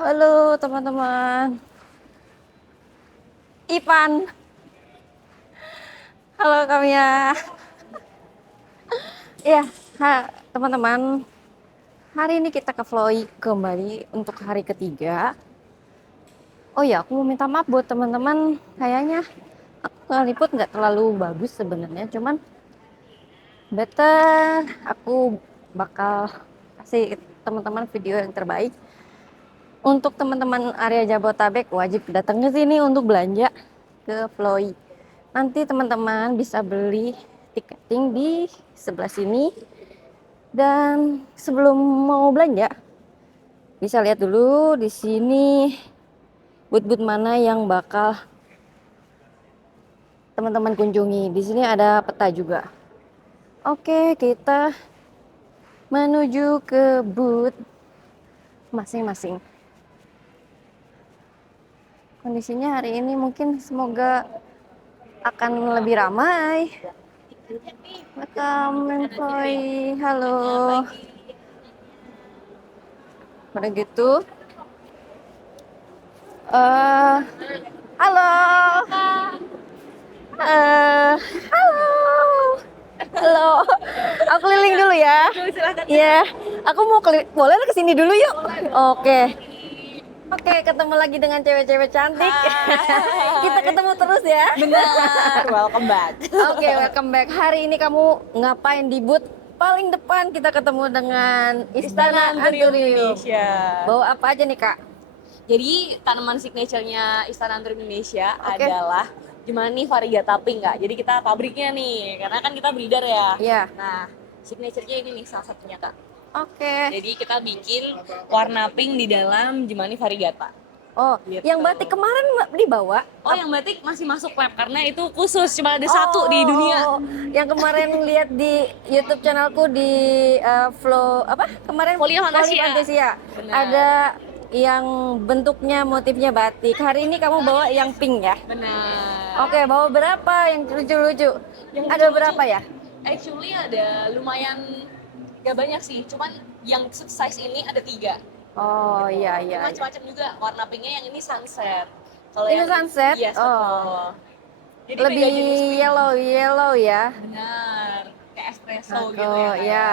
Halo teman-teman. Ipan. Halo Kamia. Ya, teman-teman. Hari ini kita ke Floy kembali untuk hari ketiga. Oh ya, aku mau minta maaf buat teman-teman. Kayaknya aku ngeliput nggak terlalu bagus sebenarnya. Cuman better aku bakal kasih teman-teman video yang terbaik. Untuk teman-teman area Jabotabek wajib datang ke sini untuk belanja ke Floy. Nanti teman-teman bisa beli tiketing di sebelah sini. Dan sebelum mau belanja, bisa lihat dulu di sini booth-booth mana yang bakal teman-teman kunjungi. Di sini ada peta juga. Oke, kita menuju ke booth masing-masing. Kondisinya hari ini mungkin semoga akan lebih ramai. Welcome, Employ. Halo. Pada gitu. Halo. Halo. Halo. Aku keliling dulu ya. Iya. Aku mau boleh kesini dulu yuk. Oke. Oke, ketemu lagi dengan cewek-cewek cantik. Kita ketemu terus ya. Benar, welcome back. Oke, welcome back. Hari ini kamu ngapain di booth paling depan? Kita ketemu dengan Istana Anturium Indonesia. Bawa apa aja nih, Kak? Jadi tanaman signature-nya Istana Anturium Indonesia Oke. adalah Jemani variegata pink, Kak. Jadi kita pabriknya nih, karena kan kita breeder ya. Iya. Nah, signature-nya ini nih salah satunya, Kak. Oke. Jadi kita bikin warna pink di dalam Jemani variegata. Oh, Gitu. yang batik kemarin dibawa? Oh, yang batik masih masuk lab karena itu khusus cuma ada satu di dunia. Yang kemarin lihat di YouTube channelku di Flow apa? Kemarin Folia Fantasia. Fantasia. Benar. Ada yang bentuknya motifnya batik. Hari ini kamu bawa yang pink ya? Benar. Oke, bawa berapa yang lucu-lucu? Yang Ada lucu-lucu. berapa ya? Actually ada lumayan gak banyak sih, cuman yang size ini ada 3. Oh iya iya. Macam-macam juga. Warna pinknya yang ini sunset. Kalau Ini yang sunset? yes, Oh. betul. Jadi Lebih beda jenis pink. yellow ya. Benar. Kayak espresso Aku, gitu ya, Kak, ya.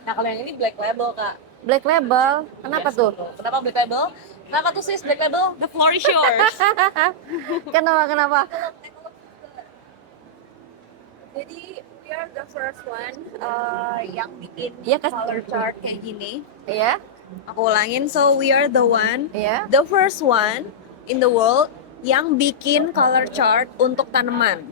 Nah, kalau yang ini black label, Kak. Black label. Kenapa Yes, tuh? betul. Kenapa black label? Kenapa tuh sis black label? The floor is yours. Kenapa? Jadi we are the first one yang bikin Iya, Kak. color chart kayak gini. Iya, Aku ulangin, so we are the one, iya. the first one in the world yang bikin color chart untuk tanaman.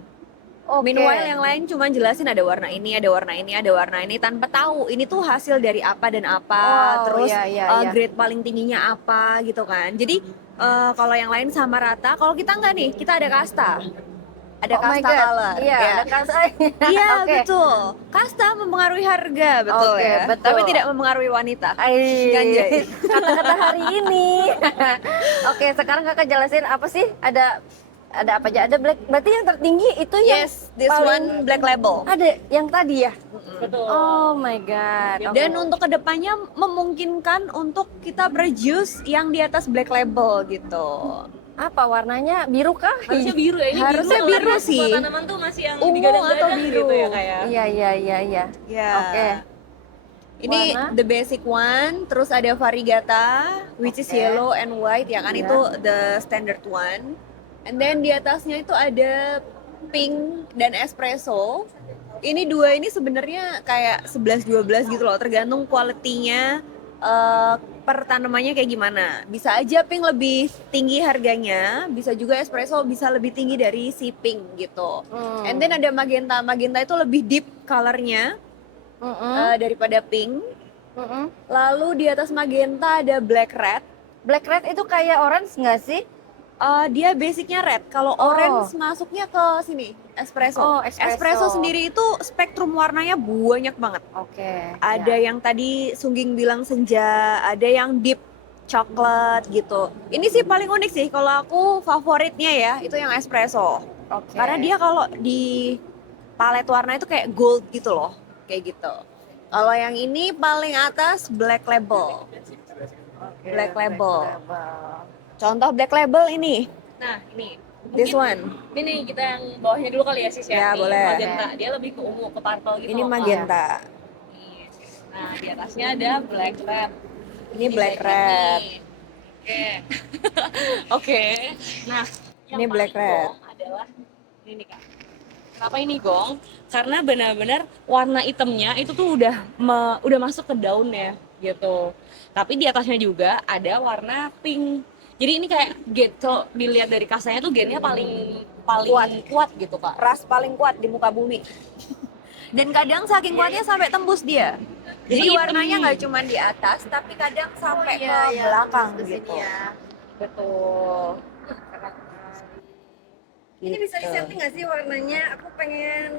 Oke. Meanwhile yang lain cuma jelasin ada warna ini, ada warna ini, ada warna ini tanpa tahu ini tuh hasil dari apa dan apa, Oh, terus iya, iya, iya. grade paling tingginya apa gitu kan. Jadi kalau yang lain sama rata, kalau kita enggak nih, kita ada kasta. Ada Oh my kasta God. color. Iya, ya. ada kasta. Iya, Oke. betul. Kasta mempengaruhi harga, betul Oke, ya. betul. Tapi tidak mempengaruhi wanita. Ganjai. Kata-kata hari ini. Oke, sekarang Kakak jelasin apa sih? Ada apa aja? Ada black. Berarti yang tertinggi itu yang Yes, this paling one black label. ada yang tadi ya? Betul. Oh my god. Oke. Dan untuk kedepannya memungkinkan untuk kita produce yang di atas black label gitu. Apa warnanya? Biru kah? Harusnya biru ya, ini Harusnya biru karena sih. semua tanaman tuh masih yang Ungu digadang-gadang atau biru. gitu ya, Kak, ya. Iya. Ya. Oke. Ini Warna? the basic one, terus ada variegata, which is Oke. yellow and white ya kan, Iya. itu the standard one. And then di atasnya itu ada pink dan espresso. Ini dua ini sebenarnya kayak 11-12 gitu loh, tergantung quality-nya per tanamannya kayak gimana. Bisa aja pink lebih tinggi harganya, bisa juga espresso bisa lebih tinggi dari si pink gitu. And then ada magenta. Magenta itu lebih deep colornya daripada pink. Lalu di atas magenta ada black red. Black red itu kayak orange nggak sih? Dia basicnya red. Kalau Oh. orange masuknya ke sini, espresso. Oh, espresso. Sendiri itu spektrum warnanya banyak banget. Oke. Ada yang tadi Sungging bilang senja, ada yang deep coklat gitu. Ini sih paling unik sih. Kalau aku favoritnya ya itu yang espresso. Oke. Karena dia kalau di palet warna itu kayak gold gitu loh, kayak gitu. Kalau yang ini paling atas black label. Oke, Black Label. Label. Contoh Black Label ini, Nah, ini. this Mungkin one. Ini kita yang bawahnya dulu kali ya, Sis. Ya, Ini boleh. magenta. Dia lebih ke ungu, ke purple gitu. Ini loh, Kak. magenta. Nih. Nah, di atasnya ada black red. Ini black red. nih. Oke. Oke. Nah, yang Ini black paling red. gong adalah ini nih, Kak. Kenapa ini gong? Karena benar-benar warna hitamnya itu tuh udah masuk ke daunnya gitu. Tapi di atasnya juga ada warna pink. Jadi ini kayak gen, kalau dilihat dari kasanya tuh gennya paling kuat gitu, Kak. Ras paling kuat di muka bumi. Dan kadang saking kuatnya sampai tembus dia. Jadi Jadi warnanya hitam. nggak cuma di atas, tapi kadang sampai Iya, ke iya, belakang terus ke sini gitu. ya. Betul. Ini bisa Gitu. disetting nggak sih warnanya? Aku pengen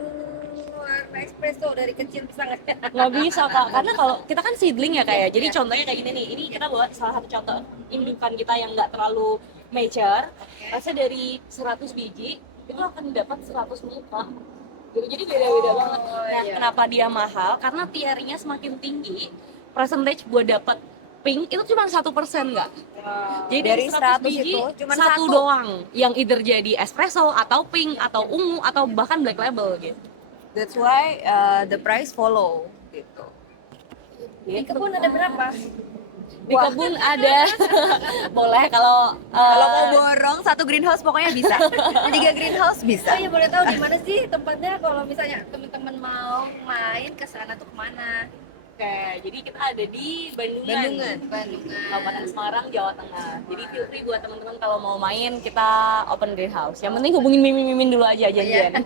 warna espresso dari kecil, bisa nggak? Nggak bisa, Kak, karena kalau kita kan seedling ya, kayak jadi contohnya kayak gini nih, ini kita buat salah satu contoh indukan kita yang nggak terlalu mature. Rasanya dari 100 biji itu akan dapat 100 muka gitu, jadi beda-beda banget. Nah, iya. kenapa dia mahal? Karena tiarinya semakin tinggi, percentage buat dapat pink itu cuma 1%, nggak. Jadi Dari 100 biji, itu cuma satu satu. doang yang either jadi espresso atau pink atau ungu atau bahkan black label gitu. That's why the price follow gitu. Di kebun ada berapa? Di kebun ada. Boleh kalau Kalau mau borong satu greenhouse pokoknya bisa. 3 greenhouse Oh bisa. iya, boleh tahu di mana sih tempatnya kalau misalnya teman-teman mau main ke sana tuh kemana? Oke, jadi kita ada di Bandungan, Bandungan. Kabupaten Semarang, Jawa Tengah. Jadi feel free buat teman-teman kalau mau main, kita open greenhouse. Yang penting hubungin Mimin dulu aja janjian.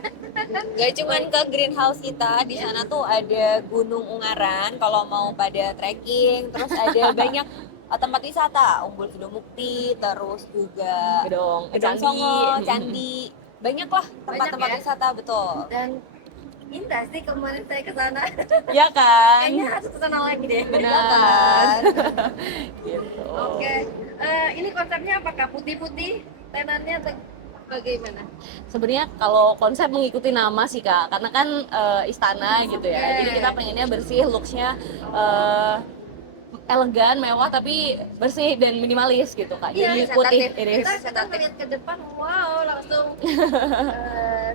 Gak cuman ke greenhouse kita, di sana tuh ada Gunung Ungaran kalau mau pada trekking, terus ada banyak tempat wisata, Umbul Sidomukti, terus juga Gedong Gedong Candi. Songo, Candi, banyak lah tempat-tempat ya? wisata, betul. Dan indah sih kemarin saya ke sana. Ya kan? Kayaknya harus ke sana lagi deh. Benar. Gitu. Oke. Ini konsepnya apakah putih-putih tenannya atau bagaimana? Sebenarnya kalau konsep mengikuti nama sih, Kak, karena kan istana gitu ya. Oke. Jadi kita pengennya bersih, looks-nya elegan, mewah tapi bersih dan minimalis gitu, Kak. Jadi Iya, putih kita iris. kita melihat ke depan, wow, langsung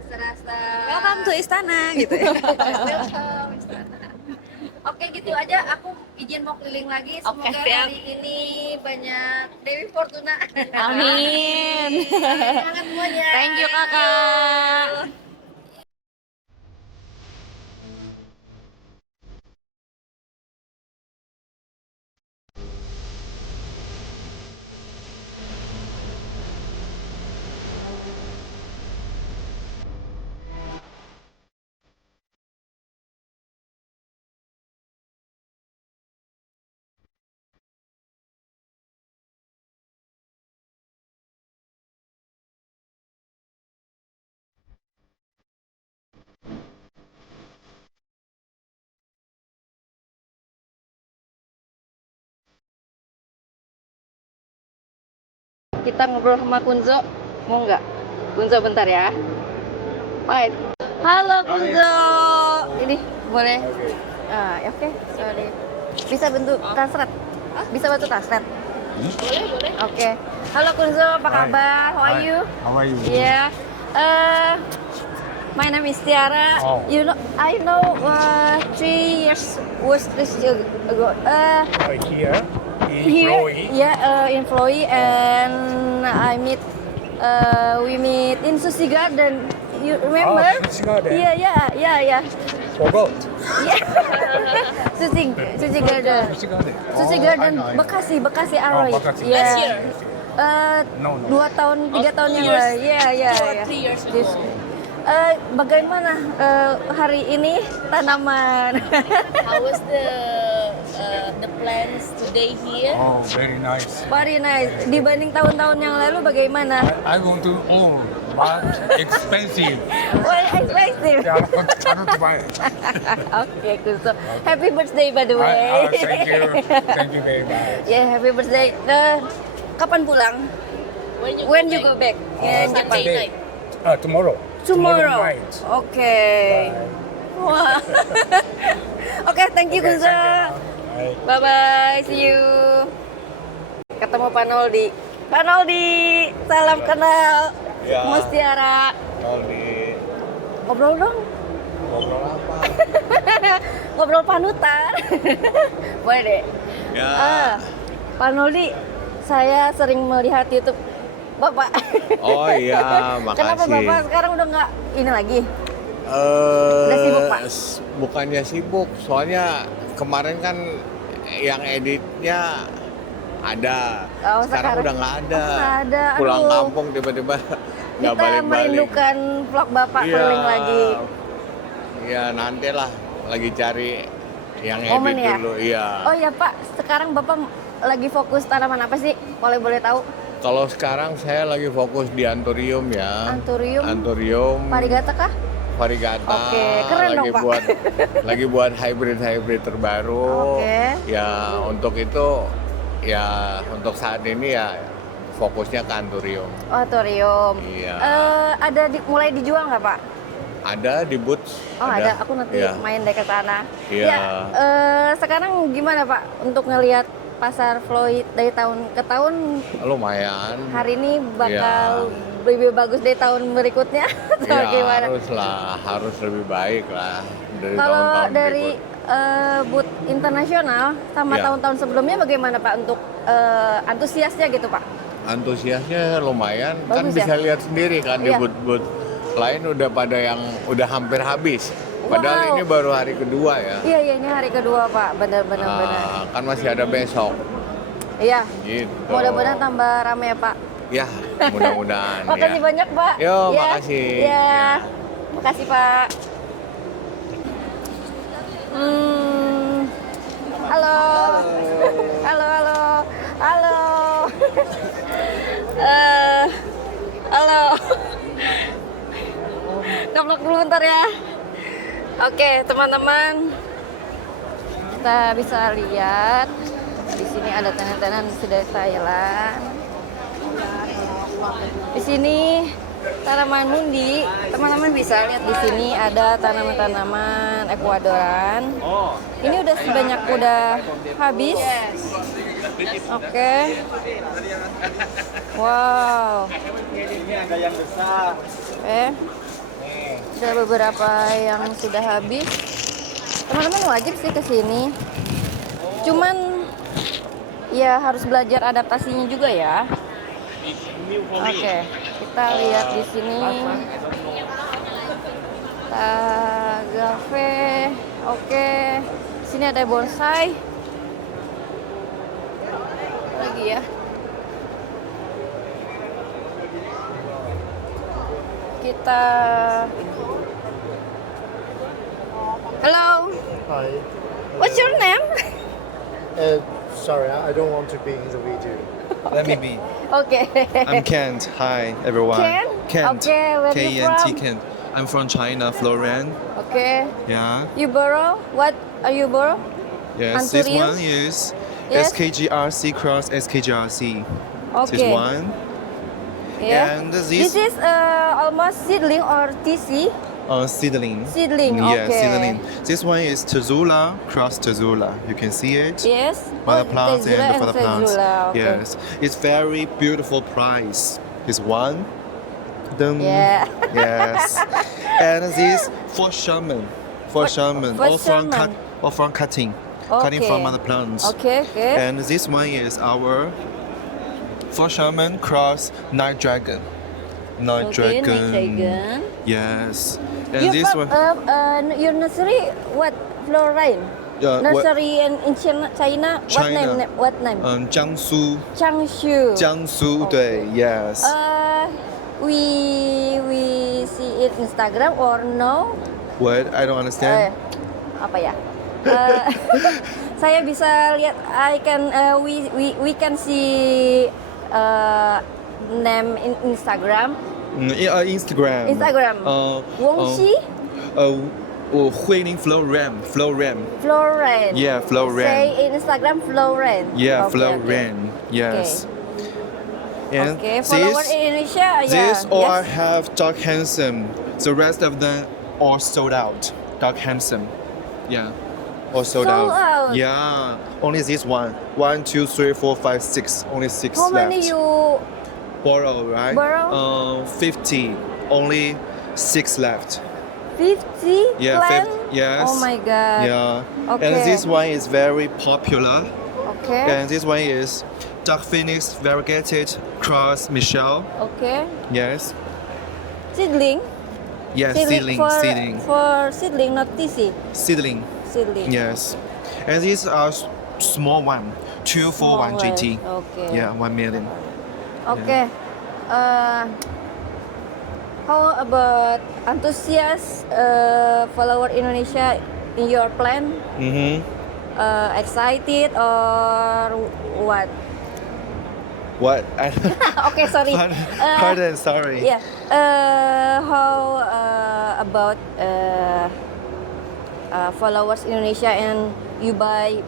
serasa Welcome to istana gitu ya. welcome. Oke, gitu aja. Aku izin mau keliling lagi. Semoga Oke, siap. hari ini banyak Dewi Fortuna. Amin. Semangat semuanya. Thank you, Kakak. Kita ngobrol sama Kunzo, mau nggak? Kunzo bentar ya. Baik. Halo Kunzo. Ini boleh? Ya oke. Sorry. Bisa bentuk translate? Bisa bantu translate? Boleh. Oke. Halo Kunzo, apa kabar? How are you? How are you? Yeah. My name is Tiara. Oh. You know, I know 3 years was this ago. Right here in Here, Chloe. yeah, in Floy, and we meet in Sushi Garden. You remember? Oh, Sushi Garden. Yeah. Forgot. Sushi Garden. Sushi Garden. Sushi Oh, Garden, I know. Bekasi Oh, Aroy. Bekasi. Yeah. Last year? No. 2 tahun, 3 tahun yang lalu. Iya. 3 years ago. This- bagaimana hari ini tanaman? How was the plants today here? Oh, very nice. Very nice. Dibanding tahun-tahun yang lalu bagaimana? I want to all, but expensive. Well, expensive. Yeah, I cannot buy it. Oke, Kunzo. Happy birthday by the way. Thank you. Thank you very much. Yeah, happy birthday. Kapan pulang? When you go back? Yeah, Sunday Japan. night. Tomorrow. Tomorrow. night. Oke. Wah. Oke, thank you Okay, Kunzo. thank you. Bye. Bye bye. See you. ketemu Pak Noldi. Pak Noldi, salam kenal. Ya. Mustiara. Noldi, Ngobrol dong. ngobrol apa? Ngobrol panutan. Boleh deh. Ya. Pak Noldi, saya sering melihat YouTube Bapak. Oh iya, makasih. Kenapa Bapak sekarang udah nggak ini lagi? Udah sibuk, Pak? Bukannya sibuk, soalnya kemarin kan yang editnya ada. Oh, sekarang udah nggak ada. Oh, nggak ada. Pulang Aduh. kampung tiba-tiba nggak Kita balik-balik. merindukan vlog Bapak Iya. keliling lagi. Iya, nanti lah lagi cari yang Momen edit ya? dulu. Iya. Oh ya Pak, sekarang Bapak lagi fokus tanaman apa sih? Kalau boleh tahu? Kalau sekarang saya lagi fokus di anthurium ya. Anthurium? Anthurium. Varigata kah? Variegata. Oke, keren lagi dong, Pak. lagi buat hybrid terbaru. Oke. Ya untuk itu ya untuk saat ini ya fokusnya ke anthurium. Oh, anthurium. Iya. Ada mulai dijual nggak Pak? Ada di booth. Oh ada, aku nanti Iya. main deh ke sana. Iya. Ya, sekarang gimana Pak untuk ngelihat pasar Floyd dari tahun ke tahun? Lumayan. Hari ini bakal lebih bagus dari tahun berikutnya atau Ya gimana? harus lebih baik lah dari Kalau tahun-tahun dari berikut. booth internasional sama Ya. tahun-tahun sebelumnya bagaimana Pak untuk antusiasnya gitu Pak? Antusiasnya lumayan, kan Bagus ya? bisa lihat sendiri kan di Iya. booth-booth lain udah pada yang udah hampir habis. Padahal Wow. ini baru hari kedua ya. Iya iya ini hari kedua Pak, benar-benar benar. Kan masih ada besok. Iya. Gitu. Mudah-mudahan tambah ramai ya Pak. Ya, mudah-mudahan Makasih ya. banyak Pak. Yo, Ya. makasih. Ya. Ya. Makasih Pak. Halo. Halo, halo. Halo. Halo. Ngeblok dulu bentar ya. Oke, teman-teman. Kita bisa lihat di sini ada tenan-tenan sudah Thailand. Di sini tanaman mundi, teman-teman bisa lihat di sini ada tanaman-tanaman Ekuadoran. Ini udah habis. Oke. Wow. Oke. Ada beberapa yang sudah habis. Teman-teman wajib sih ke sini. Cuman ya harus belajar adaptasinya juga ya. Oke, kita lihat di sini. Agave. Oke. Sini ada bonsai. Lagi ya. Kita Hello. Hi. What's your name? Sorry, I don't want to be in the video. Let me be. Okay. I'm Kent. Hi, everyone. Ken? Kent. Okay, where you K-E-N-T, from? Kent. I'm from China, Florian. Okay. Yeah. You borrow? What are you borrow? Yes. This Anthurium? one is Yes. SKGRC cross SKGRC. This Okay. one. Yeah. And This this is almost seedling or TC? seedling. Seedling. Yeah, Okay. seedling. This one is Tazula cross Tazula. You can see it. Yes. Mother plants Tezula and the father plants. Tezula, okay. Yes. It's very beautiful price. This one. Dum. Yeah. Yes. And this for shaman. For shaman. for shaman. Or from cutting. Cutting Okay. from other plants. Okay. Okay. And this one is our for shaman cross night dragon. Night Okay, dragon. night dragon. Yes. And You this from, one. your nursery what Florine? What, Nursery in China. What China. name? What name? Jiangsu. Changshu. Jiangsu, Okay. yes. We see it Instagram or no? What? I don't understand. Apa ya? Saya bisa lihat. I can we can see name in Instagram. Instagram. Instagram. Wongxi Huiling Florem. Florence. Yeah, Florem. Say in Instagram Florence. Yeah, Okay, Florem. Yes. And Okay, follower this, in Indonesia. this Yeah. all I Yes. have Dark Handsome. The rest of them all sold out. Dark Handsome. Yeah. All sold Sold out. out. Yeah, only this one. 1, 2, 3, 4, 5, 6. Only 6 How left. many you Borrow, right? Borrow? 50. Only 6 left. 50 Yeah, plan? yes. Oh my god. Yeah. Okay. And this one is very popular. Okay. And this one is Dark Phoenix Variegated Cross Michelle. Okay. Yes. Seedling? Yes, seedling, for, seedling. For seedling, not TC. Seedling. Seedling. Yes. And these are small one. 241 Small GT. one. Okay. Yeah, 1 million. Okay. How about enthusiast follower Indonesia in your plan? Mm-hmm. Excited or what? What? Okay, sorry. Pardon, sorry. Yeah. How about followers Indonesia and you buy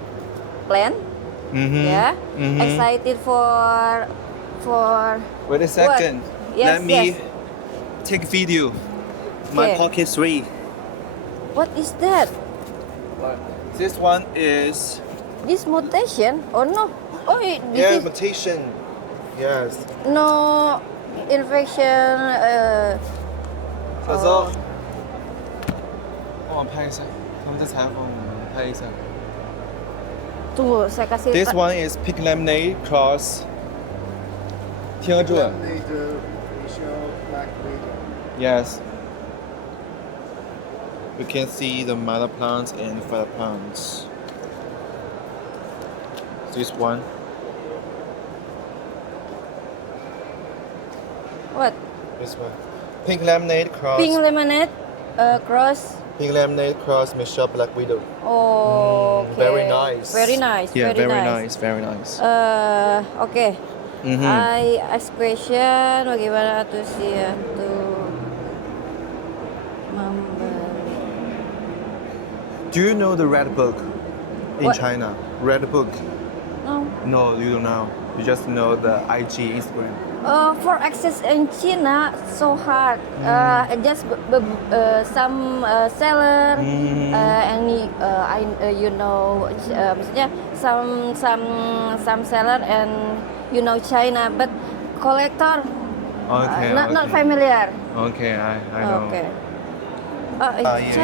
plan? Mm-hmm. Yeah. Mhm. Excited for Wait a second. Yes, Let me yes. take video. My Okay. pocket 3. What is that? This one is This mutation? Oh no. Oh, this is mutation. Yes. no infection. 小周，帮我拍一下，他们在采访我们，拍一下。 Tunggu, saya kasih. This one is pink lemonade cross. 听得准 Lemonade, Michelle Black Widow. Yes. You can see the mother plants and father plants. This one. What? This one. Pink lemonade cross. Pink lemonade cross. Pink lemonade cross Michelle Black Widow. Okay. very nice. Very nice. Yeah, very very nice. nice. Very nice. Okay. Mhm. I ask question bagaimana tuh sih untuk membeli. Do you know the Red Book in What? China? Red Book. No. No, you don't know. You just know the IG Instagram. For access in China so hard. Just some seller and you know maksudnya some seller and you know China but collector Okay. not okay. familiar. Okay, I know. Okay.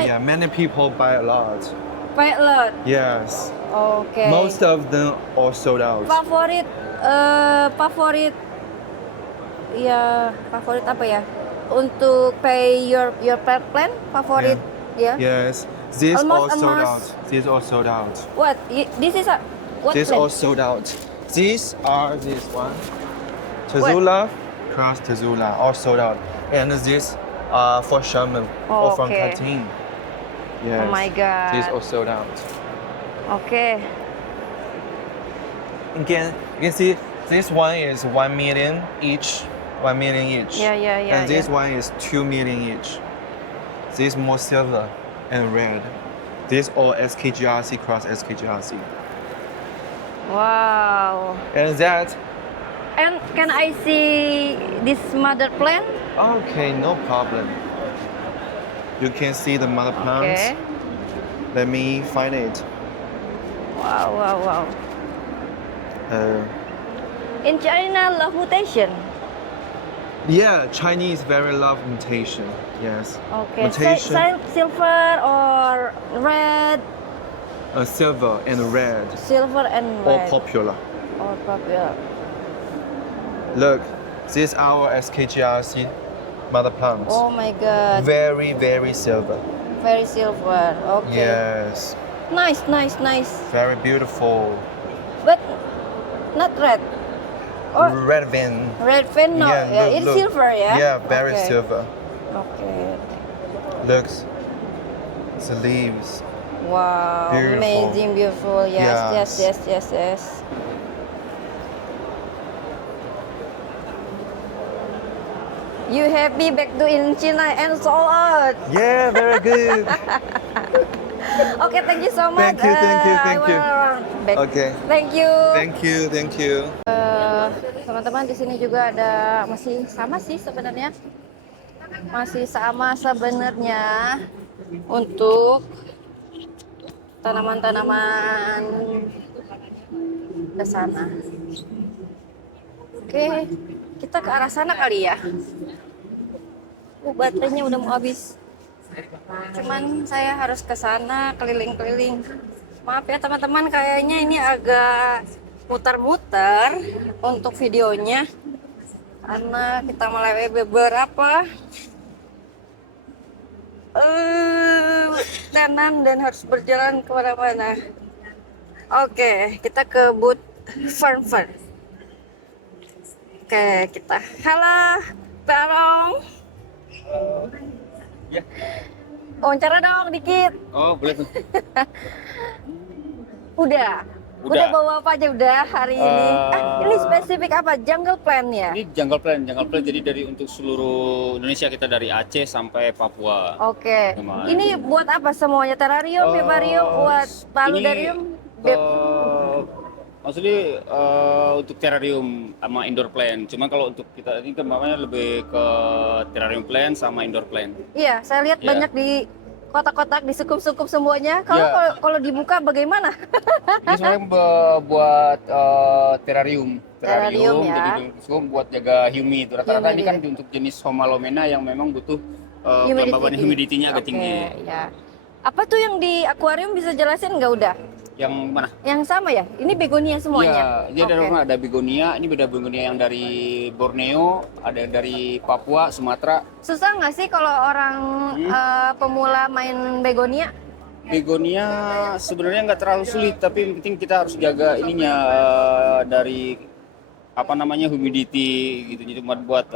Yeah. Many people buy a lot. Buy a lot. Yes. Okay. Most of them are sold out. favorit favorit apa ya? Untuk pay your plan favorit ya? Yes. These Almost all sold almost. out. These all sold out. What? This is a what These plan? all sold out. These are this one. Tazula, cross Tazula, all sold out. And this for Sherman or from Okay. Katin. Yes. Oh my god. These all sold out. Okay. Again, you can see this one is 1 million each. 1 million each. Yeah. And this one is 2 million each. This more silver and red. This all SKGRC cross SKGRC. Wow. And that, And can I see this mother plant? okay, no problem. You can see the mother plants. Okay. Let me find it. Wow. Uh, In China, love mutation. yeah, Chinese very love mutation. Yes. Okay. Mutation. Silver or red? Silver and red, Silver and all red. popular. All popular. Look, this is our SKGRC mother plants. Oh my god. Very, very silver. Very silver. Okay. Yes. Nice. Very beautiful. But not red. Or Red vein. red fin? No. Yeah, look, it's look. silver, yeah? Yeah, very Okay. silver. Okay. Look, the leaves. Wow. Beautiful. Amazing, beautiful. Yes. Yes. You happy back to in China and sold out. Yeah, very good. Okay, thank you so much. Thank you. I will back. Okay. Thank you. Thank you. Teman-teman di sini juga ada masih sama sih sebenarnya. Masih sama sebenarnya untuk tanaman-tanaman ke sana. Oke, kita ke arah sana kali ya. Baterainya udah mau habis. Cuman saya harus ke sana keliling-keliling. Maaf ya teman-teman, kayaknya ini agak muter-muter untuk videonya karena kita melewati beberapa tenan dan harus berjalan kemana-mana. Oke, kita ke booth Fern. Oke, kita halo Barong. Ya. Wawancara dong dikit. Oh, boleh tuh. Udah bawa apa aja udah hari ini? Ini spesifik apa? Jungle Plan ya? Ini jungle plan jadi dari untuk seluruh Indonesia, kita dari Aceh sampai Papua. Oke. Kemarin. Ini buat apa semuanya? Terrarium, vivarium, buat paludarium? Maksudnya untuk terrarium sama indoor plant. Cuman kalau untuk kita ini kemampuannya lebih ke terrarium plant sama indoor plant. Iya, saya lihat Iya. banyak di kotak-kotak, di sukup-sukup semuanya. Kalau Iya. kalau dibuka bagaimana? Ini sebenarnya buat terrarium. Terrarium, ya. Jadi untuk buat jaga humid. Rata-rata ini kan Humidity. untuk jenis Homalomena yang memang butuh Humidity kelembaban tinggi. humidity-nya agak Oke, tinggi. ya. Apa tuh yang di akuarium bisa jelasin nggak udah? Yang mana? Yang sama ya? Ini begonia semuanya? Iya, jadi Oke. ada begonia, ini beda begonia yang dari Borneo, ada yang dari Papua, Sumatera. Susah nggak sih kalau orang pemula main begonia? Begonia sebenarnya nggak terlalu sulit, tapi yang penting kita harus jaga ininya dari apa namanya humidity gitu. Jadi buat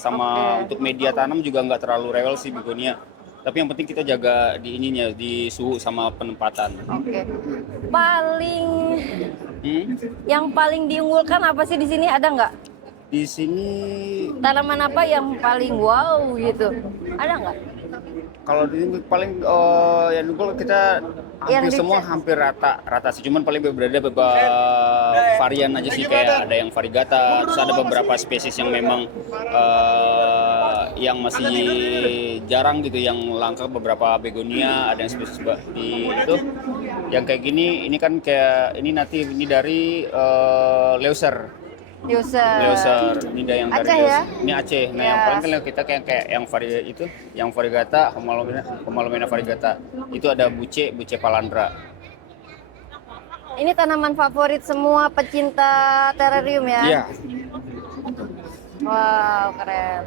sama Oke. untuk media tanam juga nggak terlalu rewel sih begonia. Tapi yang penting kita jaga di ininya, di suhu sama penempatan. Oke. Paling Hmm? yang paling diunggulkan apa sih di sini, ada nggak? Di sini Tanaman apa yang paling wow gitu? Ada nggak? kalau di sini paling yang unggul kita hampir Yang semua dicek. hampir rata sih, cuman paling beberapa varian aja sih, kayak ada yang variegata, terus ada beberapa spesies yang memang yang masih jarang gitu, yang langka, beberapa begonia, ada yang spesies di itu yang kayak gini. Ini kan kayak ini nanti ini dari Leuser. Leuser, ini yang dari Aceh ya? Leuser. Ini Aceh. Nah, yang Yes. paling kan kita kayak yang itu, yang variegata, Homalomena variegata. Itu ada buce palandra. Ini tanaman favorit semua pecinta terrarium ya? Iya. Wow, keren.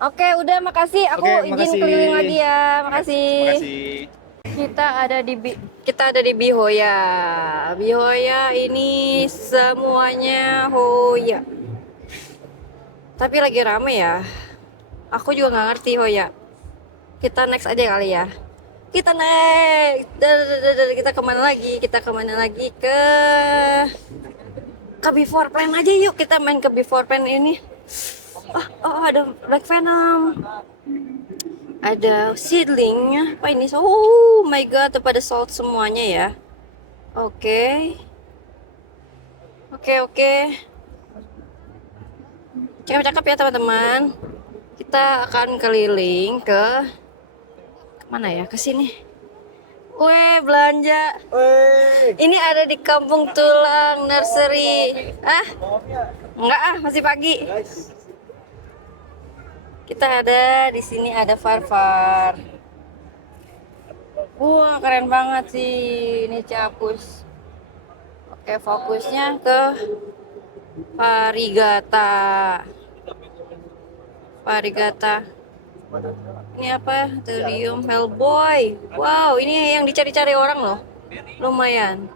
Oke, udah, makasih. Aku Oke, izin makasih. keliling lagi ya. Makasih. Makasih. Kita ada di Bihoya. Bihoya ini semuanya Hoya. Tapi lagi rame ya. Aku juga nggak ngerti Hoya. Kita next aja kali ya. Kita next. Kita kemana lagi? Kita kemana lagi? Ke Before Plan aja yuk. Kita main ke Before Plan ini. Oh, ada Black Venom. Ada seedlingnya. Apa ini? Oh my god, pada salt semuanya ya. Oke. Cakep-cakep ya teman-teman. Kita akan keliling ke mana ya? Ke sini. Weh, belanja. Ini ada di Kampung Tulang Nursery. Enggak masih pagi. Kita ada di sini, ada Farfar. Wah, keren banget sih ini Capus. Oke, fokusnya ke Varigata. Ini apa? Therium Hellboy. Wow, ini yang dicari-cari orang loh. Lumayan.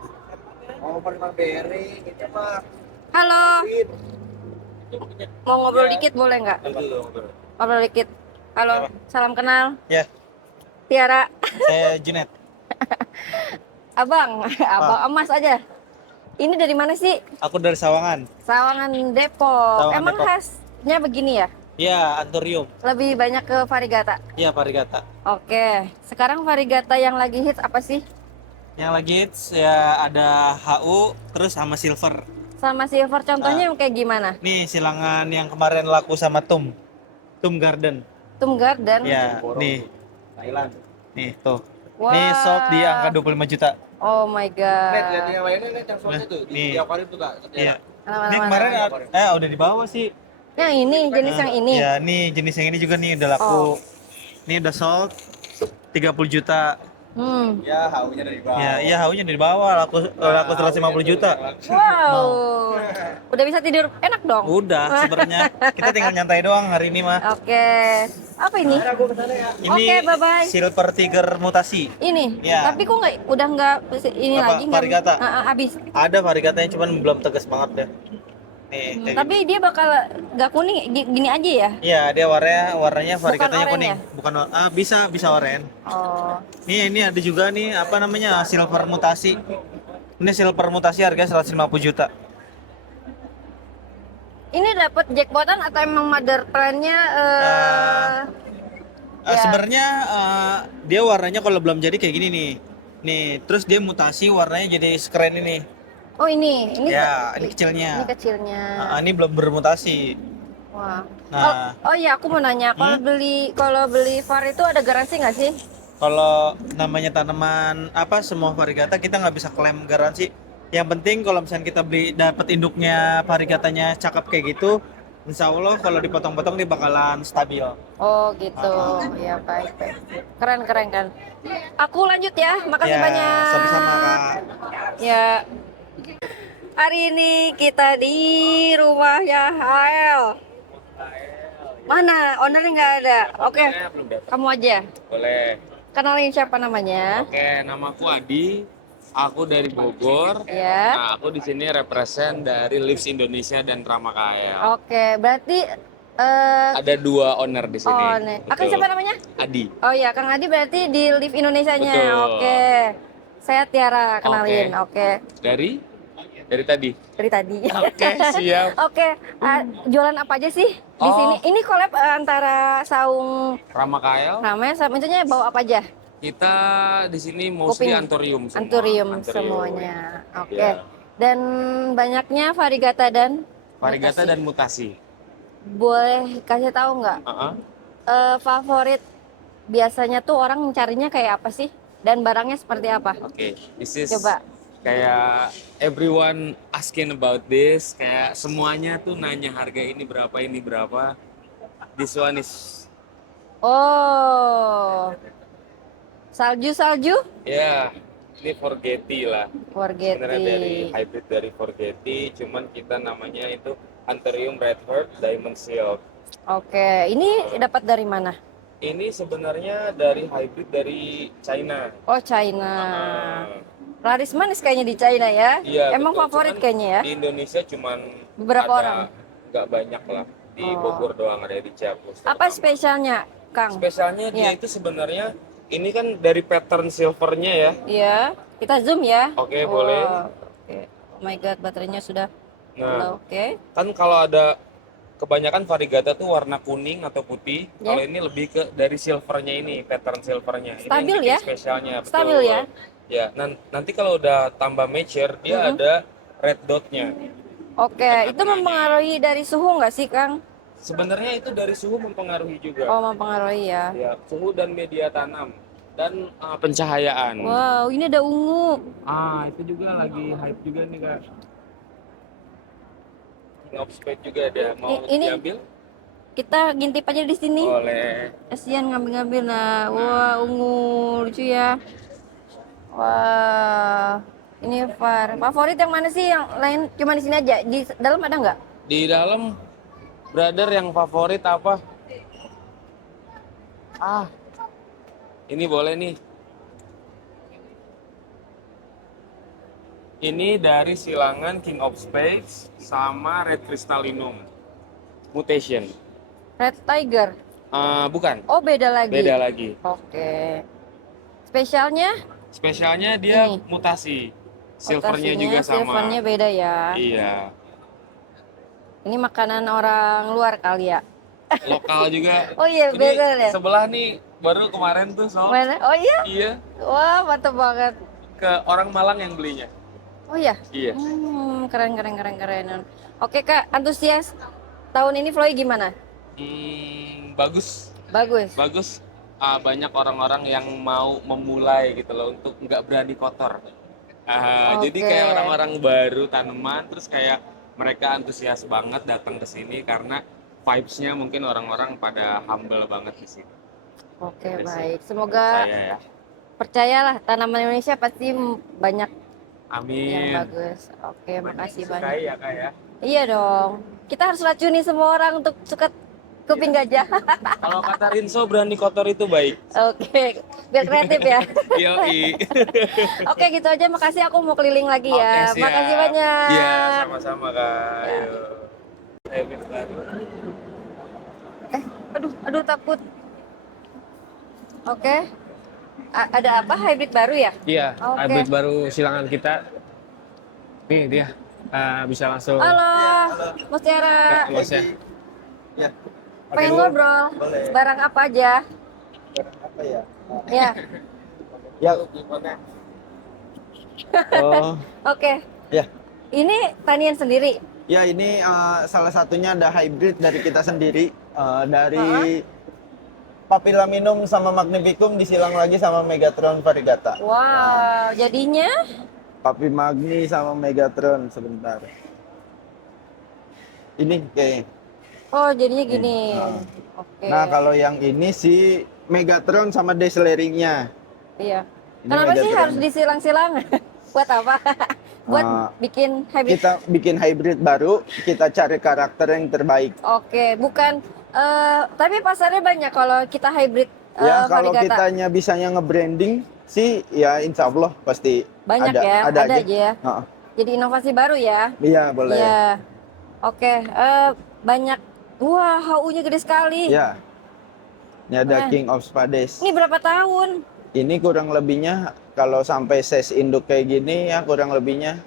Halo. Mau ngobrol dikit boleh nggak? Ngobrol dikit. Halo, salam kenal. Ya, Tiara. saya Junet. Abang emas aja. Ini dari mana sih? Aku dari Sawangan. Sawangan Depok. Sawangan Emang Depok. khasnya begini ya? Ya, Anthurium. Lebih banyak ke varigata. Ya, Varigata. Oke, sekarang varigata yang lagi hits apa sih? Yang lagi hits ya ada HU, terus sama Silver. Sama silver, contohnya yang kayak gimana? Nih silangan yang kemarin laku sama Tum Garden. Tum Garden. Ya, nih Thailand. Nih tuh. Wah. Nih sold di angka 25 juta. Oh my god. yang lainnya lihat yang soalnya tuh Nih. di aquarium tuh kak. Iya. Mana, Ini mana, kemarin mana? udah dibawa sih. Yang ini, jenis yang ini. Ya, nih jenis yang ini juga nih udah laku. Oh. Ini udah sold 30 juta. Ya haunya dari bawah. Ya, iya haunya dari bawah laku 150 juta. Wow. Udah bisa tidur enak dong. Udah sebenarnya kita tinggal nyantai doang hari ini mah. Oke. Apa ini? Ini Oke, bye-bye. Silver Tiger mutasi. Ini. Ya. Tapi kok udah nggak ini Apa, lagi nggak varigata? habis. Ada variegatanya cuman belum tegas banget deh. Nih, kayak Tapi dia bakal nggak kuning gini aja ya? iya, dia warnanya variegatanya oranye kuning. ya? Bukan bisa oranye. Oh. Ini ada juga nih apa namanya silver mutasi. Ini silver mutasi harga 150 juta. Ini dapat jackpotan atau emang mother plan-nya ya. Sebenarnya dia warnanya kalau belum jadi kayak gini nih. Nih, terus dia mutasi warnanya jadi sekeren ini. Oh ini Ya, ini kecilnya. Ini kecilnya. Ini belum bermutasi. Wah. Nah. Oh iya, aku mau nanya, kalau beli VAR itu ada garansi nggak sih? Kalau namanya tanaman semua varigata kita nggak bisa klaim garansi. Yang penting kalau misalnya kita beli dapat induknya varigatanya cakep kayak gitu, insya Allah kalau dipotong-potong dia bakalan stabil. Oh gitu, ya baik. Keren kan. Aku lanjut ya, makasih Ya, banyak. sama-sama Kak. Ya. Hari ini kita di rumahnya HL. Mana? Ownernya nggak ada. Oke, kamu aja. Boleh. Kenalin siapa namanya? Oke, namaku Adi. Aku dari Bogor. Ya. Nah, aku di sini represent dari Lives Indonesia dan Rama KL. Oke, berarti Ada 2 owner di sini. oh, nih. Akan Betul. siapa namanya? Adi. Oh ya, Kang Adi berarti di Live Indonesianya. Betul. Oke. Saya Tiara, kenalin. Oke. Dari tadi. Dari tadi. Oke, siap. Oke, jualan apa aja sih di sini? Ini collab antara saung Rama KL. namanya sama intinya bawa apa aja? Kita di sini mostly Kuping. antorium semua. Anturium semuanya. Oke. Ya. Dan banyaknya varigata dan Varigata mutasi. dan mutasi. Boleh kasih tahu nggak favorit biasanya tuh orang mencarinya kayak apa sih? Dan barangnya seperti apa? Oke, this is Coba. kayak everyone asking about this, kayak semuanya tuh nanya harga ini berapa. This one is Oh. Salju? ya ini Forgetti lah. Forgetti. Sebenarnya dari hybrid dari Forgetti, cuman kita namanya itu Anthurium Red Heart Diamond Silk. Oke, ini dapat dari mana? Ini sebenarnya dari hybrid dari China. Oh, China. Ah, Laris manis kayaknya di China ya. iya, Emang betul. favorit Cuman kayaknya ya. Di Indonesia cuman Beberapa ada, orang. nggak banyak lah. Di Oh. Bogor doang, ada di Ciampus. Apa terutama. spesialnya, Kang? Spesialnya dia Iya. itu sebenarnya ini kan dari pattern silvernya ya. Iya, kita zoom ya. Oke, boleh. Oke. Oh my god, baterainya sudah Nah, low. Oke. kan kalau ada kebanyakan varigata tuh warna kuning atau putih. Ya. Kalau ini lebih ke dari silvernya ini, pattern silvernya. Ini yang Stabil bikin ya? spesialnya. Betul. Stabil ya? Ya, nanti kalau udah tambah mature, dia ada red dotnya. Oke, itu mempengaruhi dari suhu nggak sih, Kang? Sebenarnya itu dari suhu mempengaruhi juga. Oh, mempengaruhi ya. Ya, suhu dan media tanam dan pencahayaan. Wow, ini ada ungu. Itu juga lagi hype juga nih Kak. King of Spades juga ada. Mau Ini- diambil? Kita gintip aja di sini. Boleh. Kasihan ngambil-ngambil. Nah, wah, ungu lucu ya. Wah, ini favorit yang mana sih? Yang lain cuma di sini aja. Di dalam ada nggak? Di dalam, brother yang favorit apa? Ini boleh nih. Ini dari silangan King of Spades sama Red Crystallinum Mutation. Red Tiger. Bukan, Oh, beda lagi. beda lagi. Oke. Spesialnya? Spesialnya dia Ini. mutasi. Silvernya Mutasinya, juga sama. silvernya beda ya. Iya. Ini makanan orang luar kali ya. Lokal juga. Oh iya, Ini beda ya. sebelah nih baru kemarin tuh Mana? Oh iya? Iya, Wah, mantap banget. ke orang Malang yang belinya. Oh iya? Iya. Keren. Oke, Kak, antusias tahun ini Floy gimana? Bagus. Bagus. Bagus. banyak orang-orang yang mau memulai gitu loh untuk nggak berani kotor. Jadi Oke. kayak orang-orang baru tanaman terus kayak mereka antusias banget datang ke sini karena vibes-nya mungkin orang-orang pada humble banget di sini. Oke, Itu sih baik. menurut Semoga saya ya. percayalah tanaman Indonesia pasti banyak yang Amin. bagus. Oke, makasih Sukai banyak. ya kak ya. Iya dong. Kita harus racuni semua orang untuk suka kuping gajah. Kalau kata Rinso berani kotor itu baik. Oke, biar kreatif ya. Yoi. Oke, gitu aja. Makasih, aku mau keliling lagi ya. Oke, siap. Makasih banyak. Iya, sama-sama kak. Ya. Yuk. Ayo kita baru. Aduh takut. Oke. Ada apa hybrid baru ya? Iya, Oke. hybrid baru silangan kita. Nih dia. Bisa langsung Halo, Mas Tiara. Mas ya. Ya. Pengen ngobrol. Boleh. Barang apa aja? Apa ya? Ya. Ya. Oh, Oke. ya. Ini tanian sendiri. Ya ini salah satunya ada hybrid dari kita sendiri dari Papilaminum sama Magnificum disilang lagi sama Megatron variegata. Wow, jadinya? Papi Magni sama Megatron sebentar. Ini kayak. Oh, jadinya gini. Nah. Oke. Nah kalau yang ini si Megatron sama desleringnya. Iya. Ini Kenapa sih Megatron. harus disilang-silang? Buat apa? Buat bikin hybrid. Kita bikin hybrid baru, kita cari karakter yang terbaik. Oke, bukan. Tapi pasarnya banyak kalau kita hybrid Ya kalau variegata. kitanya bisanya nge-branding sih ya insya Allah pasti Banyak ada, ya, ada ada aja ya. Heeh. Jadi inovasi baru ya. Iya boleh. Iya. Oke, banyak. Wah, HU-nya gede sekali. Ya. Ini ada Keren. King of Spades. Ini berapa tahun? Ini kurang lebihnya kalau sampai size induk kayak gini ya kurang lebihnya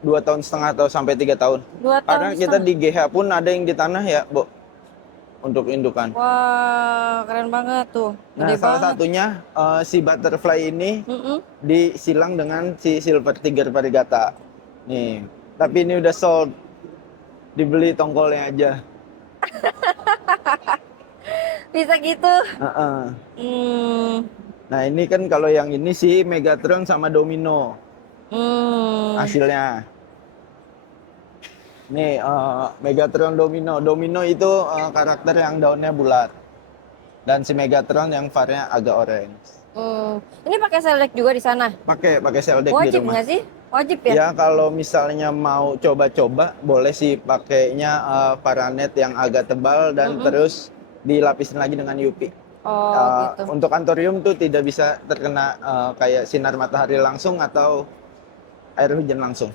2,5 tahun atau sampai 3 tahun. 2 tahun. Karena kita di GH pun ada yang di tanah ya, Bu. Untuk indukan. Wah, keren banget tuh. Nah, Gede salah banget. satunya si butterfly ini Mm-mm. disilang dengan si Silver Tiger variegata. Nih, tapi ini udah sold. Dibeli tongkolnya aja. Bisa gitu. Heeh. Hmm. Nah, ini kan kalau yang ini si Megatron sama Domino Hmm. hasilnya. Nih, Megatron Domino. Domino itu karakter yang daunnya bulat. Dan si Megatron yang varnya agak orange. Hmm. Ini pakai select juga di sana. Pakai seldek di Wajib rumah. nggak sih? Wajib ya? Ya kalau misalnya mau coba-coba boleh sih pakainya paranet yang agak tebal dan terus dilapisin lagi dengan UV. Oh, gitu. Untuk anthurium tuh tidak bisa terkena kayak sinar matahari langsung atau air hujan langsung.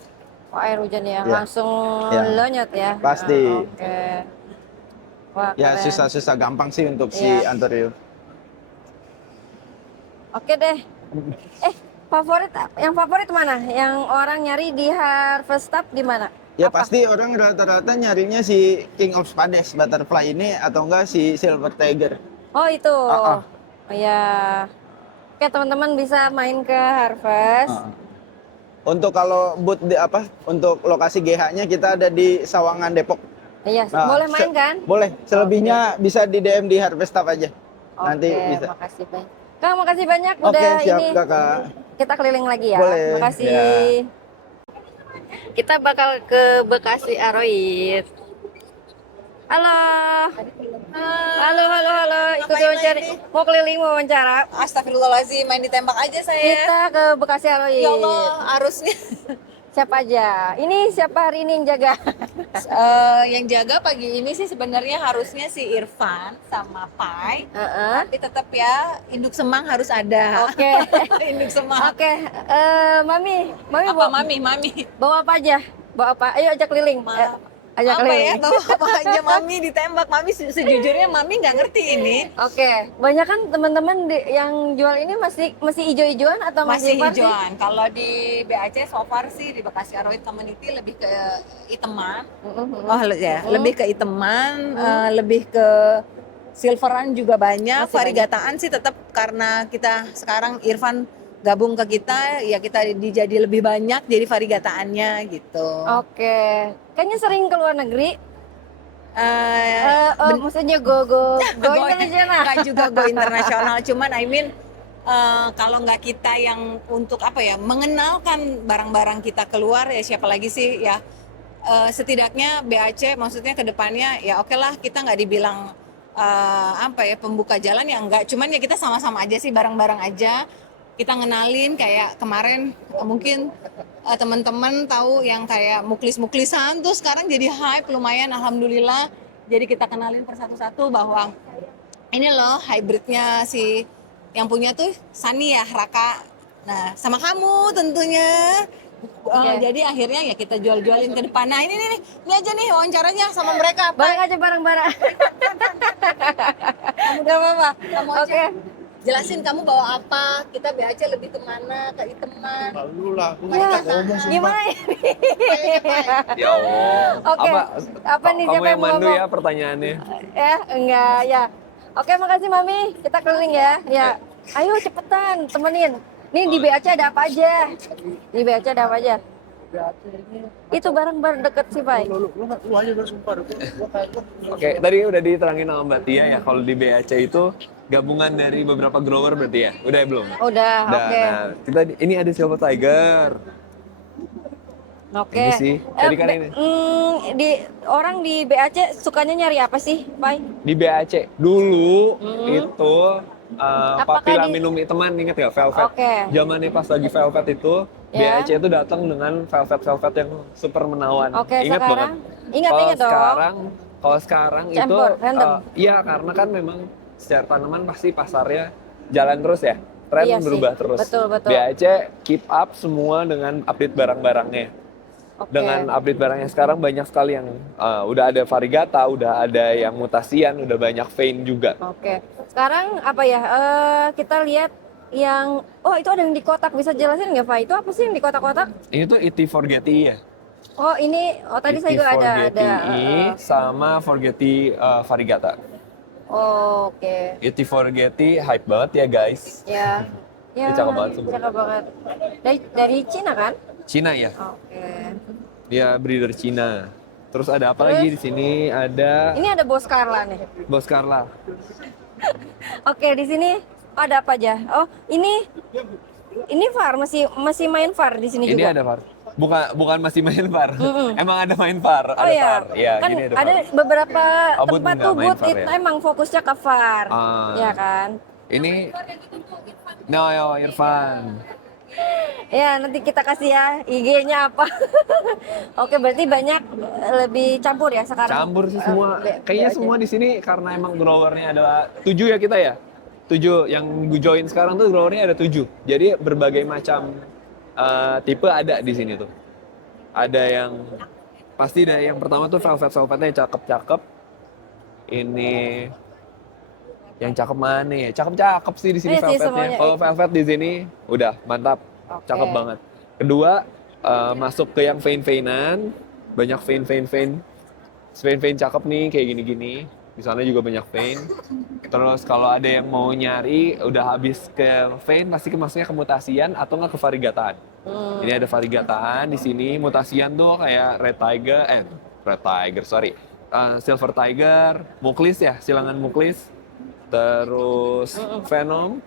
Oh, air hujan ya, Ya. langsung Ya. lonyot ya? Pasti. Ah, oke. Wah, Ya keren. susah-susah gampang sih untuk si Iya. anthurium. Oke deh. Yang favorit mana? Yang orang nyari di Harvest Tub di mana? Ya pasti orang rata-rata nyarinya si King of Spades butterfly ini atau enggak si Silver Tiger. Oh, itu. Ah, ah. Oh ya. Oke, teman-teman bisa main ke Harvest. Untuk kalau booth di apa? Untuk lokasi GH-nya kita ada di Sawangan Depok. Iya, Nah, boleh main kan? Boleh. Selebihnya bisa di DM di Harvest Tub aja. Nanti Oke, bisa. makasih banyak. Kang, makasih banyak Oke, udah siap ini. Kakak. Kita keliling lagi ya. Boleh, Makasih. ya. Kita bakal ke Bekasi Aroid. Halo. Halo. Ikut wawancara. Mau keliling mau wawancara. Astagfirullahaladzim, main ditembak aja saya. Kita ke Bekasi Aroid. Ya Allah, arusnya. Siapa aja? Ini siapa hari ini yang jaga? Yang jaga pagi ini sih sebenarnya harusnya si Irfan sama Pai. Tapi tetap ya induk semang harus ada. Oke. Induk semang. Oke. Mami Apa bawa, mami? bawa apa aja? Bawa apa? Ayo ajak keliling. Ajak Apa keliling. ya, bawa apa aja mami ditembak. Mami sejujurnya mami nggak ngerti ini. Oke, banyak kan teman-teman yang jual ini masih ijo-ijoan atau Masih var sih? hijauan. Kalau di BAC so far sih di Bekasi Aroid Community lebih ke iteman. Oh ya, lebih ke iteman, lebih ke silveran juga banyak. Masih Variegataan sih tetap karena kita sekarang Irfan gabung ke kita, ya kita jadi lebih banyak jadi variegataannya gitu. Oke, kayaknya sering ke luar negeri. Maksudnya go internasional. Nggak juga go internasional, cuman I mean kalau nggak kita yang untuk apa ya mengenalkan barang-barang kita keluar ya siapa lagi sih ya. Setidaknya BAC maksudnya ke depannya ya oke lah kita nggak dibilang apa ya pembuka jalan ya enggak, cuman ya kita sama-sama aja sih bareng-bareng aja kita ngenalin kayak kemarin mungkin teman-teman tahu yang kayak muklis-muklisan tuh sekarang jadi hype lumayan alhamdulillah, jadi kita kenalin persatu-satu bahwa ini loh hybridnya si yang punya tuh Sani ya Raka, nah sama kamu tentunya. Jadi akhirnya ya kita jual-jualin ke depan. Nah ini aja nih wawancaranya sama mereka. Bareng aja bareng-bareng. Gak apa-apa. Kamu aja jelasin kamu bawa apa, kita BAC lebih kemana, ke teman. Lalu lah, aku Ya, nggak ngomong sumpah. gimana ini? Ya Allah. Oke. Apa nih Kamu siapa yang yang mau mandu ngomong? ya pertanyaannya. Ya, enggak ya. Oke, makasih Mami. Kita keliling ya. Ya. Ayo cepetan temenin. Nih di BAC ada apa aja? Di BAC ada apa aja? Itu barang-barang deket sih, Pak. Lu aja udah sumpah. Oke, tadi udah diterangin sama Mbak Tia ya kalau di BAC itu gabungan dari beberapa grower berarti ya? Udah ya belum? Udah, oke. Nah, kita ini ada Silver Tiger. Oke. Ini sih, tadi kan ini. Di orang di BAC sukanya nyari apa sih, Pak? Di BAC dulu itu Apakah Papila di- minum teman inget ya Velvet. Oke. Zamannya pas lagi Velvet itu Ya. BAC itu datang dengan velvet yang super menawan. Oke, Ingat sekarang? banget. Ingat dong. Kalau sekarang Campur, itu random. iya karena kan memang secara tanaman pasti pasarnya jalan terus ya. Tren Iya sih, berubah terus. betul. BAC keep up semua dengan update barang-barangnya. Oke. Dengan update barangnya sekarang banyak sekali yang udah ada variegata, udah ada yang mutasian, udah banyak vein juga. Oke. Sekarang apa ya? Kita lihat yang itu ada yang di kotak. Bisa jelasin nggak, Pak? Itu apa sih yang di kotak-kotak? Ini tuh Iti Forgeti ya. Oh, ini tadi saya Iti juga ada Forgeti sama Forgeti variegata. Oke. Iti Forgeti hype banget ya guys. Ya. Ya, Ini cakep banget sebenarnya. cakep banget. Dari Cina kan? Cina ya. Oke. Dia breeder Cina. Terus ada apa lagi di sini? Ada Ini ada Bos Carla nih. Bos Carla. Oke, di sini ada apa aja? Oh, ini VAR masih main VAR di sini Ini juga. ada VAR. Bukan masih main VAR. Mm-mm. Emang ada main VAR, Oh ada ya, VAR. Iya, kan gini ada VAR. beberapa Oh, Bud tempat nggak tuh main Bud VAR itu ya? emang fokusnya ke VAR, ya kan? Ini Irfan. Ya nanti kita kasih ya IG-nya apa. Oke, berarti banyak lebih campur ya sekarang. Campur sih semua. Kayaknya BAC. semua di sini karena emang growernya ada 7 ya kita ya. 7 yang gue join sekarang tuh growernya ada 7. Jadi berbagai macam tipe ada di sini tuh. Ada yang pasti yang pertama tuh velvetnya yang cakep-cakep. Ini yang cakep mana ya? Cakep-cakep sih di sini Ini sih velvetnya. semuanya. Kalau velvet di sini udah mantap. Oke. Cakep banget. Kedua masuk ke yang vein-veinan, banyak vein cakep nih kayak gini-gini. Di sana juga banyak vein. Terus kalau ada yang mau nyari udah habis ke vein pasti masuknya ke mutasian atau nggak ke variegataan. Ini ada variegataan di sini, mutasian tuh kayak Silver Tiger, Muklis ya, silangan Muklis. Terus Venom.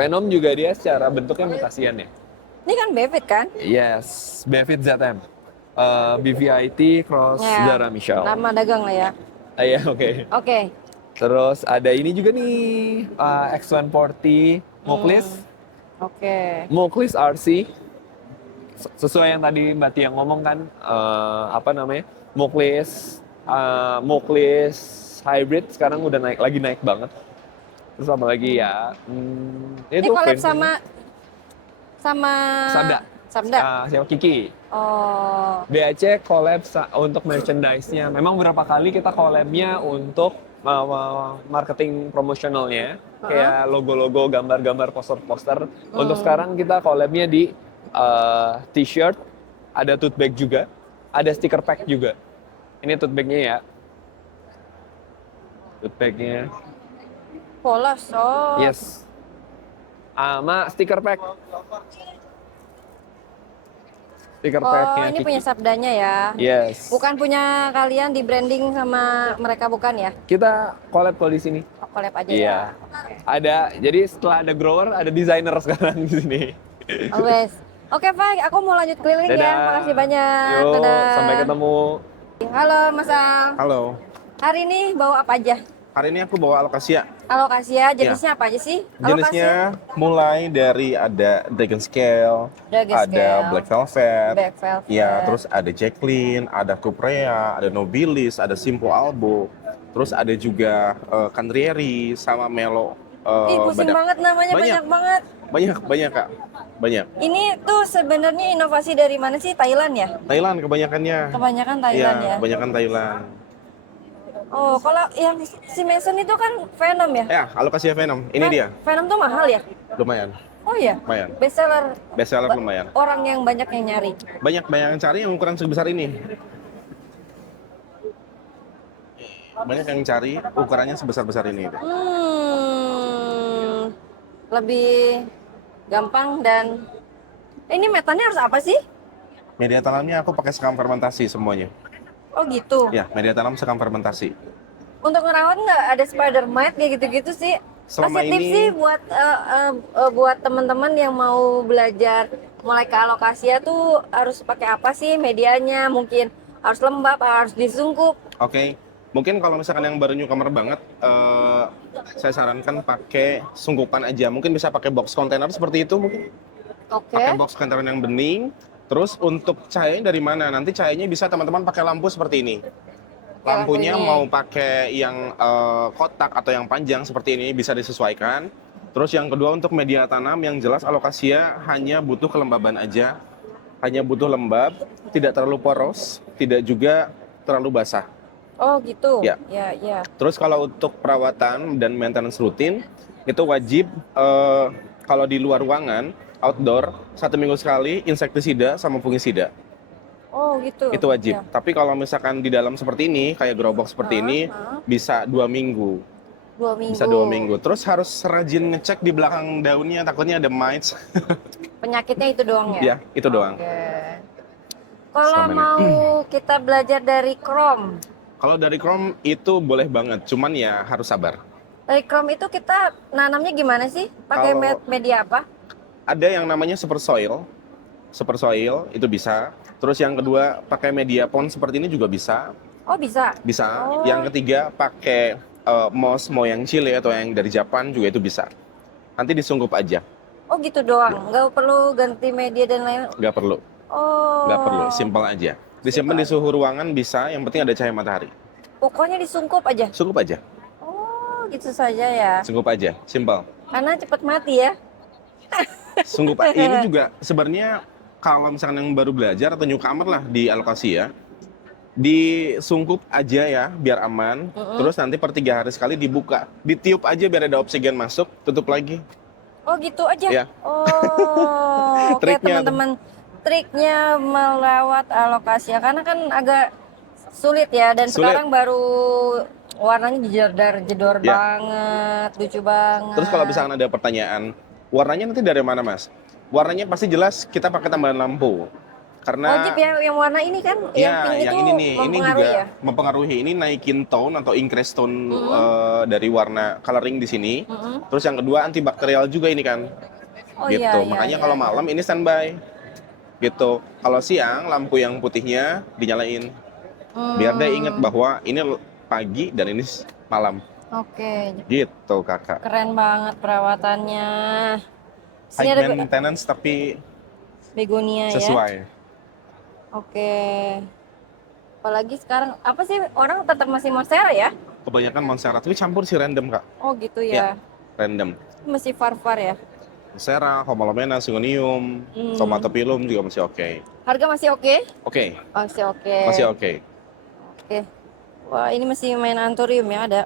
Venom juga dia secara bentuknya mutasian ya. Ini kan Bevid kan? Yes, Bevid ZM. BVIT cross Ya, Zara Michelle. nama dagang lah ya. Iya, oke. Oke. Terus ada ini juga nih, X140 Muklis. Oke. Muklis RC. Sesuai yang tadi Mbak Tia ngomong kan, Muklis hybrid sekarang udah lagi naik banget. Terus apa lagi ya? Ini collab sama Sabda. Siapa Kiki? Oh. BAC collab untuk merchandise-nya. Memang beberapa kali kita collab-nya untuk marketing promosionalnya. Kayak logo-logo, gambar-gambar, poster-poster. Untuk sekarang kita collab-nya di t-shirt, ada tote bag juga, ada sticker pack juga. Ini tote bag-nya ya. Tote bag-nya. Polos. Oh. Yes. Sama sticker pack. Stiker Oh, tagnya ini Kiki. punya Sabdanya ya. Yes. Bukan punya kalian di branding sama mereka bukan ya? Kita collab kalau di sini. Oh, collab aja Iya. ya. Ada, jadi setelah ada grower, ada designer sekarang di sini. Always. Oke, Pak, aku mau lanjut keliling ya. Dadah. Makasih banyak. Yuk, Dadah. sampai ketemu. Halo, Mas Al. Halo, Hari ini bawa apa aja? hari ini aku bawa alokasia. Alokasia, jenisnya apa aja sih? Jenisnya mulai dari ada Dragon Scale, Dragon ada Scale, Black Velvet, Black Velvet. ya, terus ada Jacqueline, ada Cuprea, ada Nobilis, ada Simple Albo, terus ada juga Cantrieri sama Melo. Ih, pusing banyak. banget namanya, Banyak. banyak banget. Banyak Kak, banyak. Ini tuh sebenarnya inovasi dari mana sih? Thailand ya? Thailand kebanyakannya. Kebanyakan Thailand ya. Kebanyakan Thailand. Oh, kalau yang si Mason itu kan Venom ya? Ya, alokasia Venom, ini dia, Venom tuh mahal ya? lumayan, Oh iya? lumayan. Best seller Best seller lumayan. orang yang banyak yang nyari. Banyak yang cari yang ukuran sebesar ini. Banyak yang cari ukurannya sebesar-besar ini. Lebih gampang dan ini metannya harus apa sih? Media tanamnya aku pakai sekam fermentasi semuanya. Oh gitu. Ya, media tanam sekam fermentasi. Untuk ngerawat nggak ada spider mite kayak gitu-gitu sih? Selama Kasih tips ini- sih buat teman-teman yang mau belajar mulai ke alokasia tuh harus pakai apa sih medianya? Mungkin harus lembab, harus disungkup. Oke. Mungkin kalau misalkan yang baru newcomer banget, saya sarankan pakai sungkupan aja. Mungkin bisa pakai box container seperti itu mungkin. Oke. Pakai box container yang bening. Terus untuk cahayanya dari mana? Nanti cahayanya bisa teman-teman pakai lampu seperti ini. Lampunya lampu ini. mau pakai yang kotak atau yang panjang seperti ini bisa disesuaikan. Terus yang kedua untuk media tanam yang jelas alokasia hanya butuh kelembaban aja. Hanya butuh lembab, tidak terlalu poros, tidak juga terlalu basah. Oh gitu. Ya. Ya. Terus kalau untuk perawatan dan maintenance rutin itu wajib kalau di luar ruangan, outdoor, 1 minggu sekali insektisida sama fungisida. Oh gitu. Itu wajib. Ya. Tapi kalau misalkan di dalam seperti ini, kayak grow box seperti ini, bisa 2 minggu. 2 minggu. Bisa 2 minggu. Terus harus rajin ngecek di belakang daunnya, takutnya ada mites. Penyakitnya itu doang ya? Ya, itu doang. Oke. Kalau Selama ini. mau kita belajar dari Chrome, Kalau dari Chrome itu boleh banget, cuman ya harus sabar. dari Chrome itu kita nanamnya gimana sih? Pakai Kalau- media apa? Ada yang namanya super soil itu bisa. Terus yang kedua pakai media pond seperti ini juga bisa. Oh bisa. Bisa. Oh. Yang ketiga pakai moss yang Chile atau yang dari Japan juga itu bisa. Nanti disungkup aja, Oh gitu doang, nggak perlu ganti media dan lain. nggak perlu, Oh. nggak perlu, simpel aja. Disimpan di suhu ruangan bisa, yang penting ada cahaya matahari. Pokoknya disungkup aja. Sungkup aja, Oh gitu saja ya. sungkup aja, simpel. Karena cepat mati ya. Sungguh Pak, ini juga sebenarnya kalau misalkan yang baru belajar atau newcomer lah di alokasi ya, disungkup aja ya biar aman. Terus nanti per 3 hari sekali dibuka, ditiup aja biar ada oksigen masuk, tutup lagi. Oh gitu aja. Ya. Oh. Oke Triknya teman-teman, triknya melewat alokasia karena kan agak sulit ya dan Sulit. sekarang baru warnanya jedor Ya. banget, lucu banget. Terus kalau misalkan ada pertanyaan, warnanya nanti dari mana Mas? Warnanya pasti jelas kita pakai tambahan lampu. Karena wajib ya yang warna ini kan, yang ya, pink yang itu ini nih, ini mempengaruhi juga ya. mempengaruhi. Ini naikin tone atau increase tone dari warna coloring di sini. Terus yang kedua antibakterial juga ini kan. Oh Gitu. iya, iya, Makanya iya, kalau iya. malam ini standby. Gitu. Kalau siang lampu yang putihnya dinyalain. Biar dia ingat bahwa ini pagi dan ini malam. Oke, Gitu, Kakak. keren banget perawatannya. Sini High ada maintenance tapi begonia ya. sesuai. Oke. Apalagi sekarang apa sih orang tetap masih monstera ya? Kebanyakan Monstera, tapi campur si random, Kak. Oh gitu Ya. ya. Random. Masih far-far ya. Monstera, Homalomena, Syngonium, Tomatopilum juga masih oke. Harga masih oke? Oke, Masih oke. masih oke. Oke. Wah, ini masih main antorium ya ada.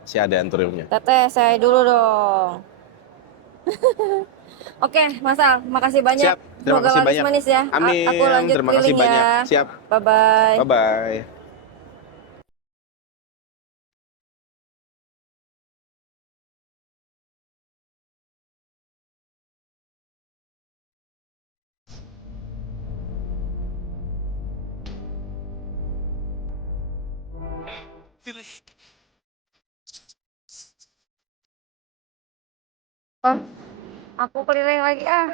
Masih ada anthuriumnya. Teteh, saya dulu dong. Oke, Mas Al, makasih banyak. Siap, terima Semoga kasih laris banyak. manis ya. Amin, Aku lanjut terima kasih keliling banyak. ya. Siap. Bye-bye. Bye-bye. Oh, aku keliling lagi ah.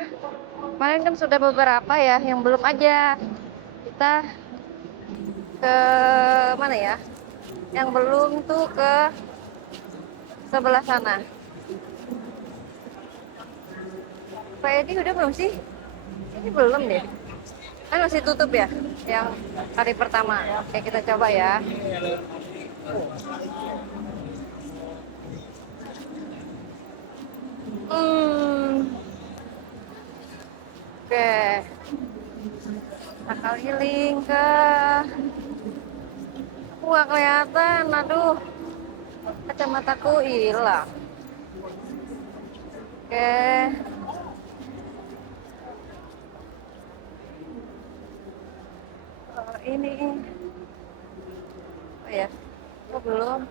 Kemarin kan sudah beberapa ya, yang belum aja. Kita ke mana ya? Yang belum tuh ke sebelah sana. Pak Edi udah belum sih? Ini belum deh. Kan masih tutup ya, yang hari pertama. Oke, kita coba ya. Oke. Kita keliling ke. Aku nggak kelihatan, aduh. Kacamataku hilang. Oke. Ini. Oh ya. Oh, belum.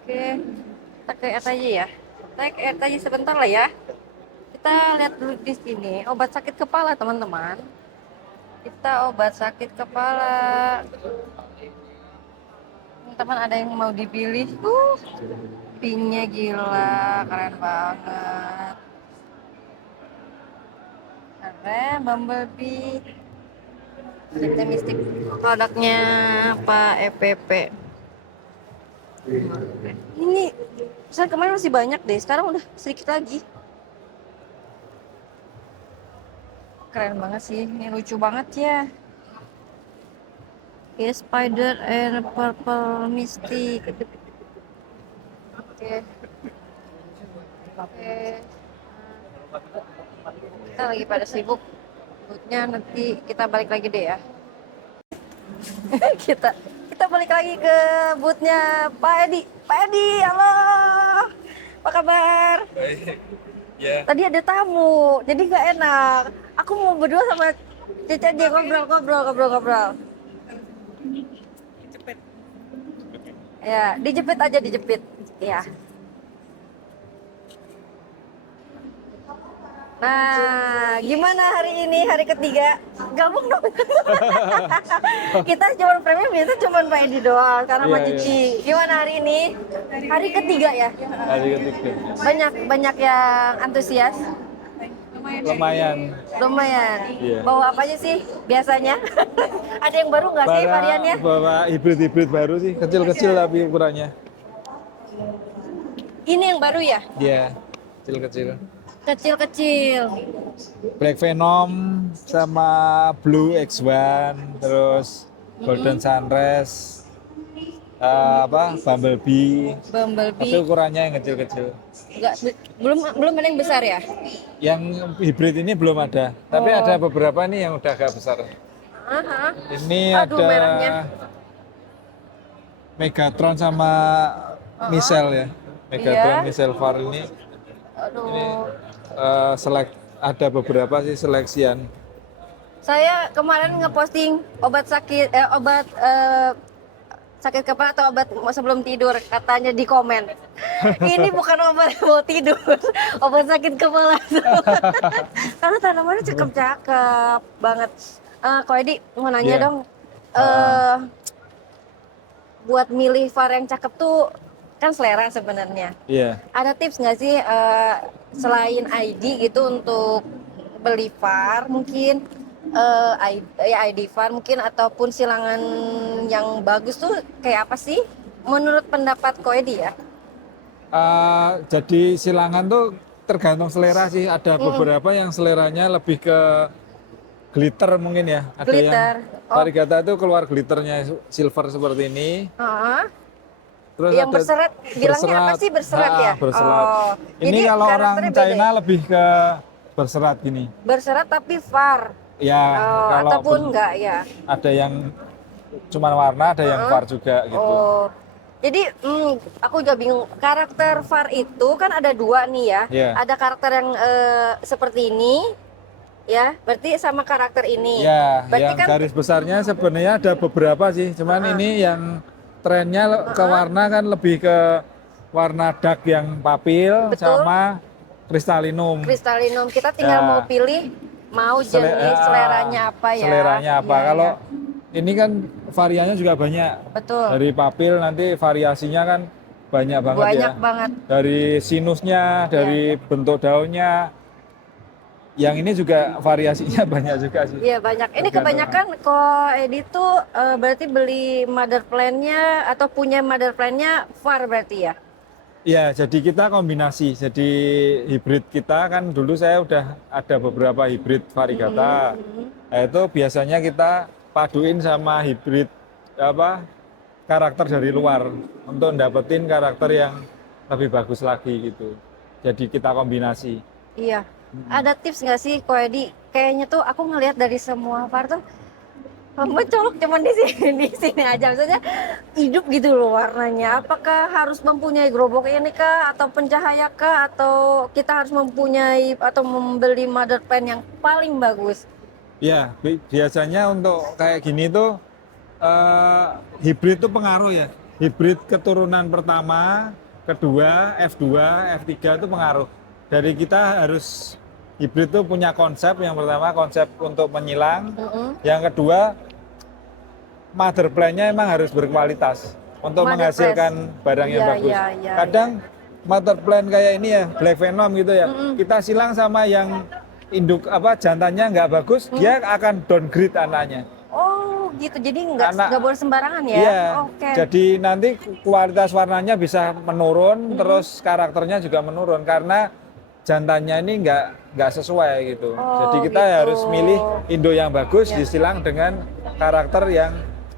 Oke. Kita ke aja ya. Kita ke aja sebentar lah ya. Kita lihat dulu di sini obat sakit kepala teman-teman. Kita obat sakit kepala. Teman-teman ada yang mau dipilih? Pinknya gila, keren banget. Keren, Bumblebee. Kita mistik produknya Pak EPP. Ini pesan kemarin masih banyak deh, sekarang udah sedikit lagi. Keren banget sih, ini lucu banget ya. Yes, Spider and Purple Mystic. Oke. Kita lagi pada sibuk. Bootnya nanti kita balik lagi deh ya. kita balik lagi ke bootnya Pak Edi. Pak Edi, halo. Apa kabar? Baik. Ya. Tadi ada tamu, jadi nggak enak. Aku mau berdua sama Cica aja ngobrol. Ya, dijepit aja. Ya. Nah, gimana hari ini, hari ketiga? Gabung dong. Kita cuma premium, biasa cuma Pak Edi doang, karena sama Cici. Gimana hari ini? Hari ketiga ya? Hari ketiga. Banyak yang antusias? Lumayan. Iya. Bawa apa aja sih biasanya? Ada yang baru nggak sih variannya? Bawa hibrid baru sih, kecil-kecil tapi ukurannya. Ini yang baru ya? Iya, kecil-kecil. Kecil-kecil. Black Venom sama Blue X1, terus Golden Sunrise, Bumblebee. Tapi ukurannya yang kecil-kecil. Belum ada yang besar ya? Yang hibrid ini belum ada, tapi ada beberapa nih yang udah agak besar. Ini Aduh, ada merahnya. Megatron sama Michelle ya. Megatron, Michelle Far ini. Aduh. Ada beberapa sih seleksian. Saya kemarin ngeposting obat sakit kepala atau obat sebelum tidur, katanya di komen. Ini bukan obat mau tidur, obat sakit kepala. Karena tanamannya cakep-cakep banget. Ko Edi mau nanya dong, buat milih var yang cakep tuh kan selera sebenarnya. Iya. Ada tips nggak sih selain ID gitu untuk beli var mungkin? ID VAR mungkin ataupun silangan yang bagus tuh kayak apa sih menurut pendapat Ko Edi ya? Jadi silangan tuh tergantung selera sih. Ada beberapa yang seleranya lebih ke glitter mungkin ya. Ada Glitter. yang varigata itu keluar glitternya silver seperti ini. Terus yang ada berseret, bilangnya apa sih berseret ya? Berserat. Ini Jadi kalau orang China beda ya? lebih ke berserat gini. Berserat tapi VAR. Ya, kalau ataupun enggak ya? Ada yang cuma warna, ada yang VAR juga gitu. Jadi aku juga bingung, karakter VAR itu kan ada dua nih ya. Ada karakter yang seperti ini, ya, berarti sama karakter ini. Ya, berarti yang kan, garis besarnya sebenarnya ada beberapa sih, cuman ini yang trennya ke warna kan lebih ke warna dark yang papil sama kristalinum. Kristalinum, kita tinggal mau pilih mau jenis seleranya apa ya. Seleranya apa. Iya, Kalau iya. ini kan variannya juga banyak. Betul. Dari papil nanti variasinya kan banyak banget ya. Banyak banget. Dari sinusnya, dari bentuk daunnya. Yang ini juga variasinya banyak juga sih. Iya banyak. Ini kebanyakan kok Edi tuh berarti beli mother plant-nya atau punya mother plant-nya var berarti ya? Iya, jadi kita kombinasi. Jadi hibrid kita kan dulu saya udah ada beberapa hibrid variegata. Nah, itu biasanya kita paduin sama hibrid apa karakter dari luar untuk dapetin karakter yang lebih bagus lagi gitu. Jadi kita kombinasi. Iya. Ada tips nggak sih Ko Edi? Kayaknya tuh aku ngelihat dari semua var tuh mencolok cuman di sini aja, maksudnya hidup gitu loh warnanya. Apakah harus mempunyai gerobak ini kah, atau pencahaya kah, atau kita harus mempunyai atau membeli mother plant yang paling bagus? Ya, biasanya untuk kayak gini tuh hibrid tuh pengaruh ya. Hibrid keturunan pertama, kedua, F2, F3 itu pengaruh. Dari kita harus hibrid tuh punya konsep, yang pertama konsep untuk menyilang, yang kedua mother plant-nya emang harus berkualitas untuk Mother menghasilkan barang yang bagus. Kadang mother plant kayak ini ya, Black Venom gitu ya, kita silang sama yang induk apa jantannya nggak bagus, dia akan downgrade anaknya. Oh gitu, jadi nggak boleh sembarangan ya? Iya, Oke. jadi nanti kualitas warnanya bisa menurun, terus karakternya juga menurun karena jantannya ini nggak sesuai gitu. Jadi kita harus milih Indo yang bagus disilang dengan karakter yang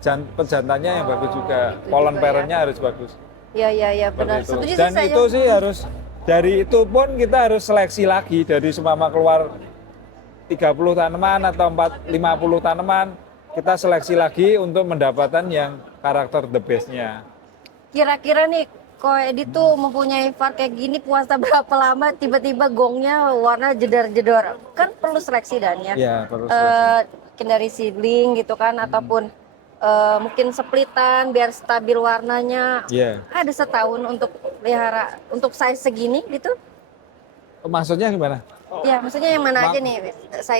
pejantannya yang bagus juga. Pollen parentnya harus bagus. Iya benar. Setuju sih Dan saya. itu sih harus dari itu pun kita harus seleksi lagi dari seumpama keluar 30 tanaman atau 50 tanaman, kita seleksi lagi untuk mendapatkan yang karakter the best-nya. Kira-kira nih Ko Edi tuh mempunyai var kayak gini puasa berapa lama tiba-tiba gongnya warna jedor-jedor, kan perlu seleksi dan ya? Iya, perlu seleksi. Mungkin dari seedling gitu kan, ataupun mungkin splitan biar stabil warnanya. Iya. Ada setahun untuk pelihara untuk size segini gitu? Maksudnya gimana? Ya maksudnya yang mana aja nih?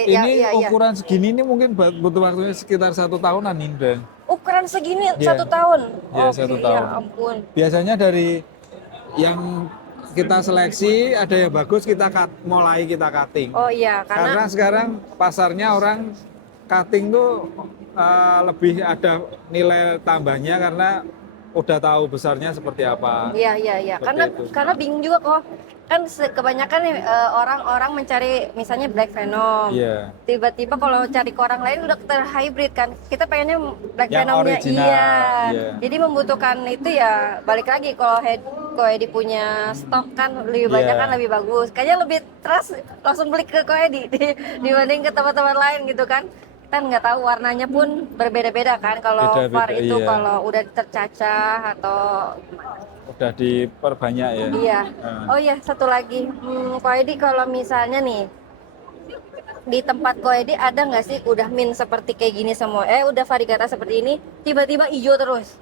Ini ukuran segini ini mungkin butuh waktunya sekitar 1 tahunan nih, Dan. Ukuran segini Iya. 1 tahun? Iya, 1 tahun. Ya ampun. Biasanya dari yang kita seleksi ada yang bagus kita mulai kita cutting. Oh iya, Karena sekarang pasarnya orang cutting tuh lebih ada nilai tambahnya karena udah tahu besarnya seperti apa. Iya. Seperti Karena itu. bingung juga kok. Kan kebanyakan nih orang-orang mencari misalnya Black Venom. Iya. Tiba-tiba kalau cari ke orang lain udah terhybrid kan. Kita pengennya Black Yang Venomnya original, iya. iya. Jadi membutuhkan itu ya balik lagi kalau Edi punya stok kan lebih banyak Iya. kan lebih bagus. Kayaknya lebih trust langsung beli ke Edi dibanding ke tempat-tempat lain gitu kan. Kita nggak tahu warnanya pun berbeda-beda kan kalau Beda-beda, var itu iya. kalau udah tercacah atau gimana. Udah diperbanyak ya. Iya. Nah. Oh iya, satu lagi. Ko Edi kalau misalnya nih di tempat Ko Edi ada nggak sih udah min seperti kayak gini semua? Udah variegata seperti ini, tiba-tiba hijau terus.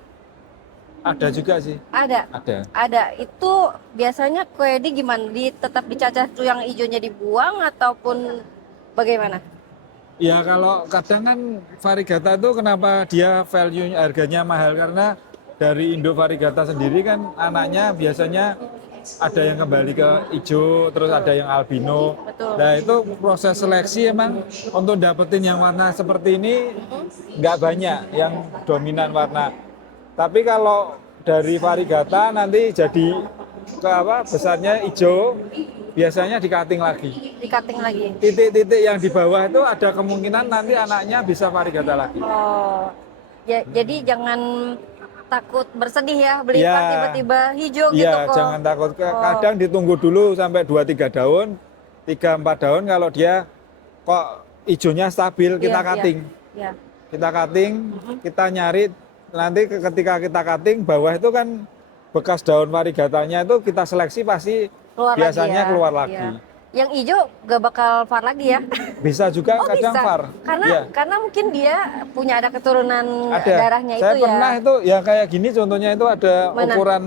Ada juga sih. Ada. Ada. Itu biasanya Ko Edi gimana? Tetap dicacah tuh yang hijaunya dibuang ataupun bagaimana? Ya kalau kadang kan variegata itu kenapa dia value harganya mahal karena dari Indo variegata sendiri kan anaknya biasanya ada yang kembali ke hijau, terus ada yang albino. Betul. Nah itu proses seleksi emang untuk dapetin yang warna seperti ini nggak banyak yang dominan warna. Tapi kalau dari variegata nanti jadi ke besarnya hijau, biasanya di cutting lagi. Di cutting lagi. Titik-titik yang di bawah itu ada kemungkinan nanti anaknya bisa variegata lagi. Oh. Ya, jadi jangan takut bersedih ya beli Iya. var tiba-tiba hijau gitu Iya, kok. jangan takut. Oh. Kadang ditunggu dulu sampai 2-3 daun, 3-4 daun kalau dia kok hijaunya stabil, kita Iya, cutting. Iya. Kita cutting, kita nyari nanti ketika kita cutting bawah itu kan bekas daun variegatanya itu kita seleksi pasti Keluar biasanya lagi ya. keluar lagi. Iya. Yang hijau gak bakal var lagi ya? Bisa juga Oh kadang bisa? var. Karena Iya. karena mungkin dia punya ada keturunan Ada. darahnya Saya itu ya. pernah itu ya kayak gini contohnya itu ada Mana? ukuran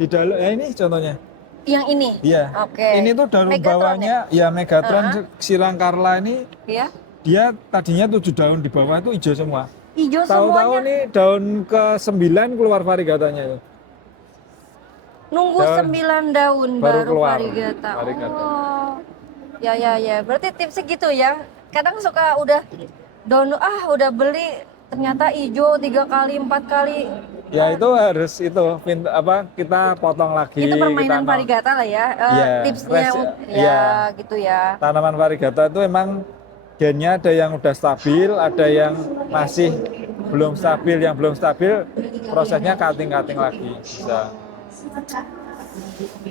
di dalam. Ya ini contohnya. Yang ini? Iya. Oke. Ini tuh daun Megatron bawahnya ya Megatron Silang Carla ini Ya? dia tadinya 7 daun di bawah itu hijau semua. Hijau Tahu-tahu semuanya. nih daun ke-9 keluar variegatanya itu. Nunggu Daun 9 daun baru baru keluar variegata. variegata. Oh. Ya. Berarti tipsnya gitu ya. Kadang suka udah daun udah beli ternyata hijau 3 kali 4 kali. Ya itu harus itu kita potong lagi. Itu permainan kita variegata lah ya. Iya, Tipsnya iya. gitu ya. Tanaman variegata itu emang gennya ada yang udah stabil, ada yang masih belum stabil. Yang belum stabil prosesnya cutting lagi bisa.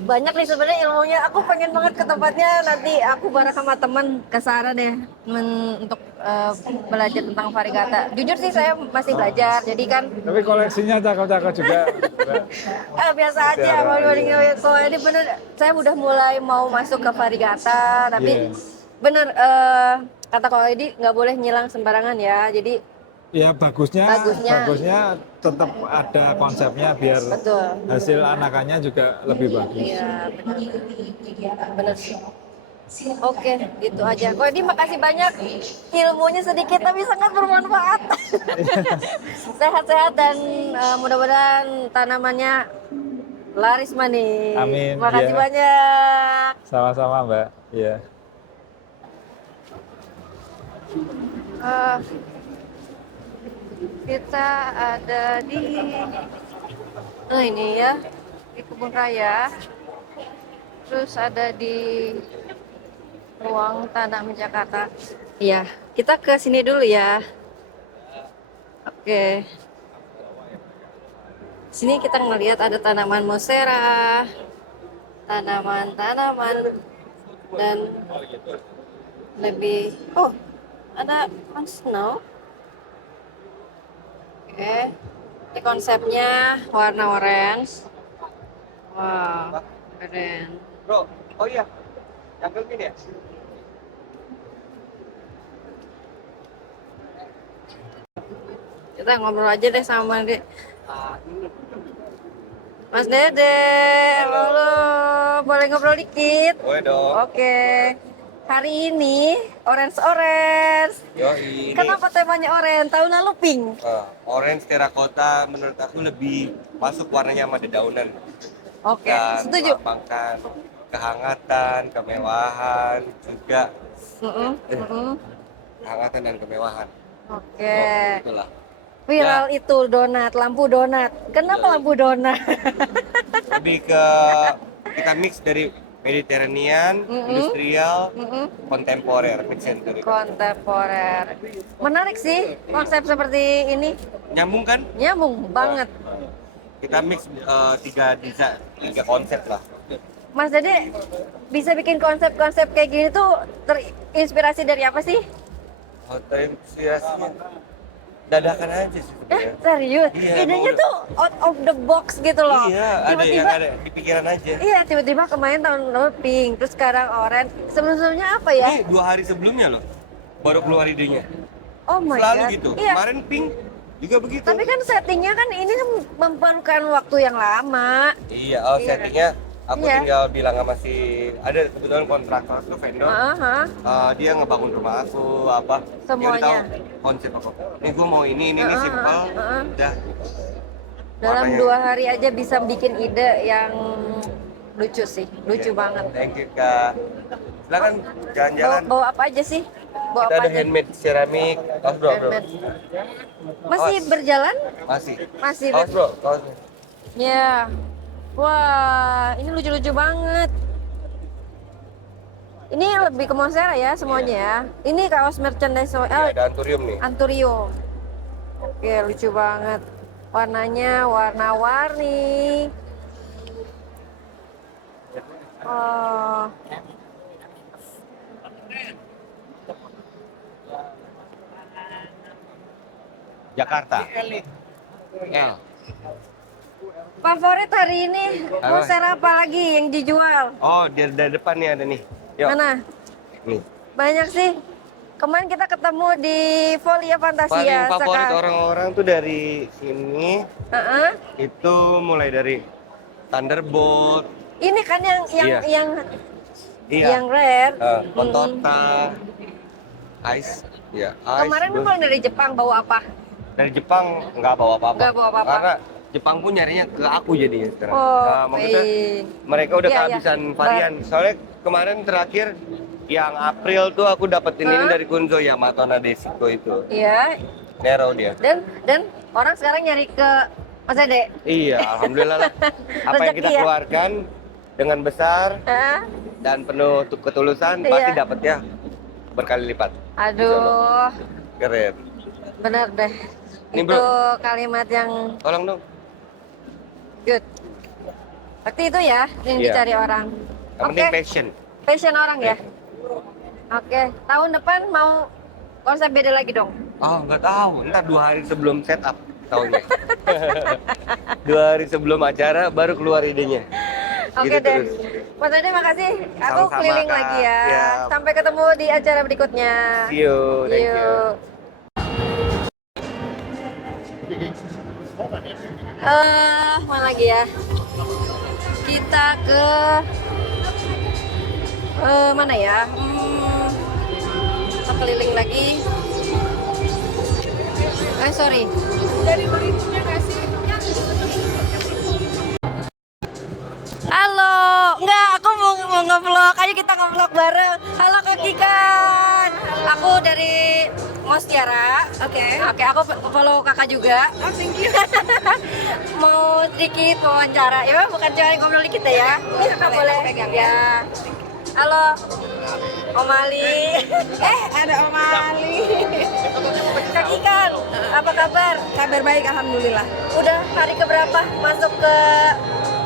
Banyak nih sebenarnya ilmunya. Aku pengen banget ke tempatnya, nanti aku bareng sama temen ke sana deh untuk belajar tentang variegata. Jujur sih saya masih belajar, jadi kan Tapi koleksinya cakep-cakep juga. biasa aja. Kalau ini bener, saya udah mulai mau masuk ke variegata, tapi bener kata Ko Edi nggak boleh nyilang sembarangan ya. Jadi Ya bagusnya tetap ada konsepnya biar betul. hasil anakannya juga lebih bagus. Iya, benar sih. Oke, itu aja. Ko Edi makasih banyak. Ilmunya sedikit tapi sangat bermanfaat. Sehat-sehat dan mudah-mudahan tanamannya laris manis. Amin. Makasih Iya. banyak. Sama-sama Mbak. Iya. Kita ada di ini ya, di Kebun Raya. Terus ada di Ruang Tanam Jakarta. Iya, kita ke sini dulu ya. Oke. Sini kita ngelihat ada tanaman monstera, tanaman-tanaman dan lebih ada snow. Oke. Ini konsepnya warna orange. Wow, keren. Bro, oh iya, yang gini ya? Kita ngobrol aja deh sama dia. Mas Dede, halo, boleh ngobrol dikit? Boleh dong. Oke. Hari ini orange. Yoi, ini Kenapa temanya orange? Tahun lalu pink. orange terracotta menurut aku lebih masuk warnanya sama dedaunan. Oke, Dan setuju. melambangkan kehangatan, kemewahan, juga kehangatan dan kemewahan. Oke. Itulah. Viral itu donat, lampu donat. Kenapa lampu donat? Lebih ke kita mix dari Mediterranean, industrial, kontemporer, mix century. Kontemporer. Menarik sih konsep seperti ini. Nyambung kan? Nyambung banget. Kita mix tiga konsep lah. Mas Dede bisa bikin konsep-konsep kayak gini tuh terinspirasi dari apa sih? Terinspirasi dadakan aja sih sebenarnya. Serius? Iya, Idenya tuh out of the box gitu loh. Iya, ada yang ada di pikiran aja. Iya, tiba-tiba kemarin tahun lalu pink, terus sekarang orange. Sebelum-sebelumnya apa ya? Ini 2 hari sebelumnya loh, baru keluar idenya. Oh my Selalu god. gitu. Iya. Kemarin pink juga begitu. Tapi kan settingnya kan ini kan memerlukan waktu yang lama. Iya, settingnya aku tinggal bilang sama ada kebetulan kontraktor tuh vendor. Dia ngebangun rumah aku apa. Semuanya. Dia udah tahu konsep aku. Nih gue mau ini simpel. Udah. Dalam Warnanya. 2 hari aja bisa bikin ide yang lucu sih, lucu banget. Thank you Kak. Silakan jalan-jalan. Bawa apa aja sih? Bawa Kita apa ada aja? handmade ceramik. Kaos bro. Handmade. Masih berjalan? Masih. Masih. Kaos bro. Kaos. Ya. Wah, ini lucu-lucu banget. Ini lebih ke monstera ya semuanya ya. Ini kaos merchandise Ada anturium nih. Anturium. Oke, lucu banget. Warnanya warna-warni. Oh. Jakarta. L. Favorit hari ini Apa? monstera apa lagi yang dijual? Oh, dari depan nih ada nih. Yuk. Mana? Nih. Banyak sih. Kemarin kita ketemu di Folia Paling Fantasia. favorit orang-orang tuh dari sini. Heeh. Itu mulai dari Thunderbolt, Ini kan Iya. yang rare. Kontota, ice, ya ice. Kemarin terus memang dari Jepang bawa apa? dari Jepang nggak bawa apa-apa. Nggak bawa apa-apa. Karena Jepang pun nyarinya ke aku jadinya sekarang. Oh, Maksudnya baik. mereka udah Iya, iya. kehabisan varian. Soalnya kemarin terakhir yang April tuh aku dapetin ini dari Kunzo Yamato Nadeshiko itu. Iya. Nero dia. Dan orang sekarang nyari ke Mas Ade. Iya, alhamdulillah lah. Apa yang kita Rezeki ya? keluarkan dengan besar Hah? dan penuh ketulusan Iya. pasti dapatnya berkali lipat. Aduh, Keren. benar deh. Ini, Itu Bro. kalimat yang Tolong dong. good. Berarti itu ya yang Iya. dicari orang. Yang penting passion. Passion orang ya. Oke, tahun depan mau konsep beda lagi dong. Oh, nggak tahu. Ntar 2 hari sebelum setup tahunnya. 2 hari sebelum acara baru keluar idenya. Oke Gitu deh. terus. Mas Ade makasih. Aku Sama-sama, keliling Kak. lagi ya. Siap. Sampai ketemu di acara berikutnya. See you. Thank you. Mana lagi ya? Kita ke mana ya? Kita keliling lagi. Sorry. Dari beribunya kasih. Halo, enggak, aku mau nge-vlog. Ayo kita nge-vlog bareng. Halo Kak Kikan. Aku dari Mostiara. Oke, aku follow kakak juga. Oh, thank you. Mau sedikit wawancara, ya bukan cuma ngobrol dikit ya. Iya, kakak boleh pegang ya. Halo, Om Ali. Ada Om Ali. Kak Kikan, apa kabar? Kabar baik, alhamdulillah. Udah hari keberapa masuk ke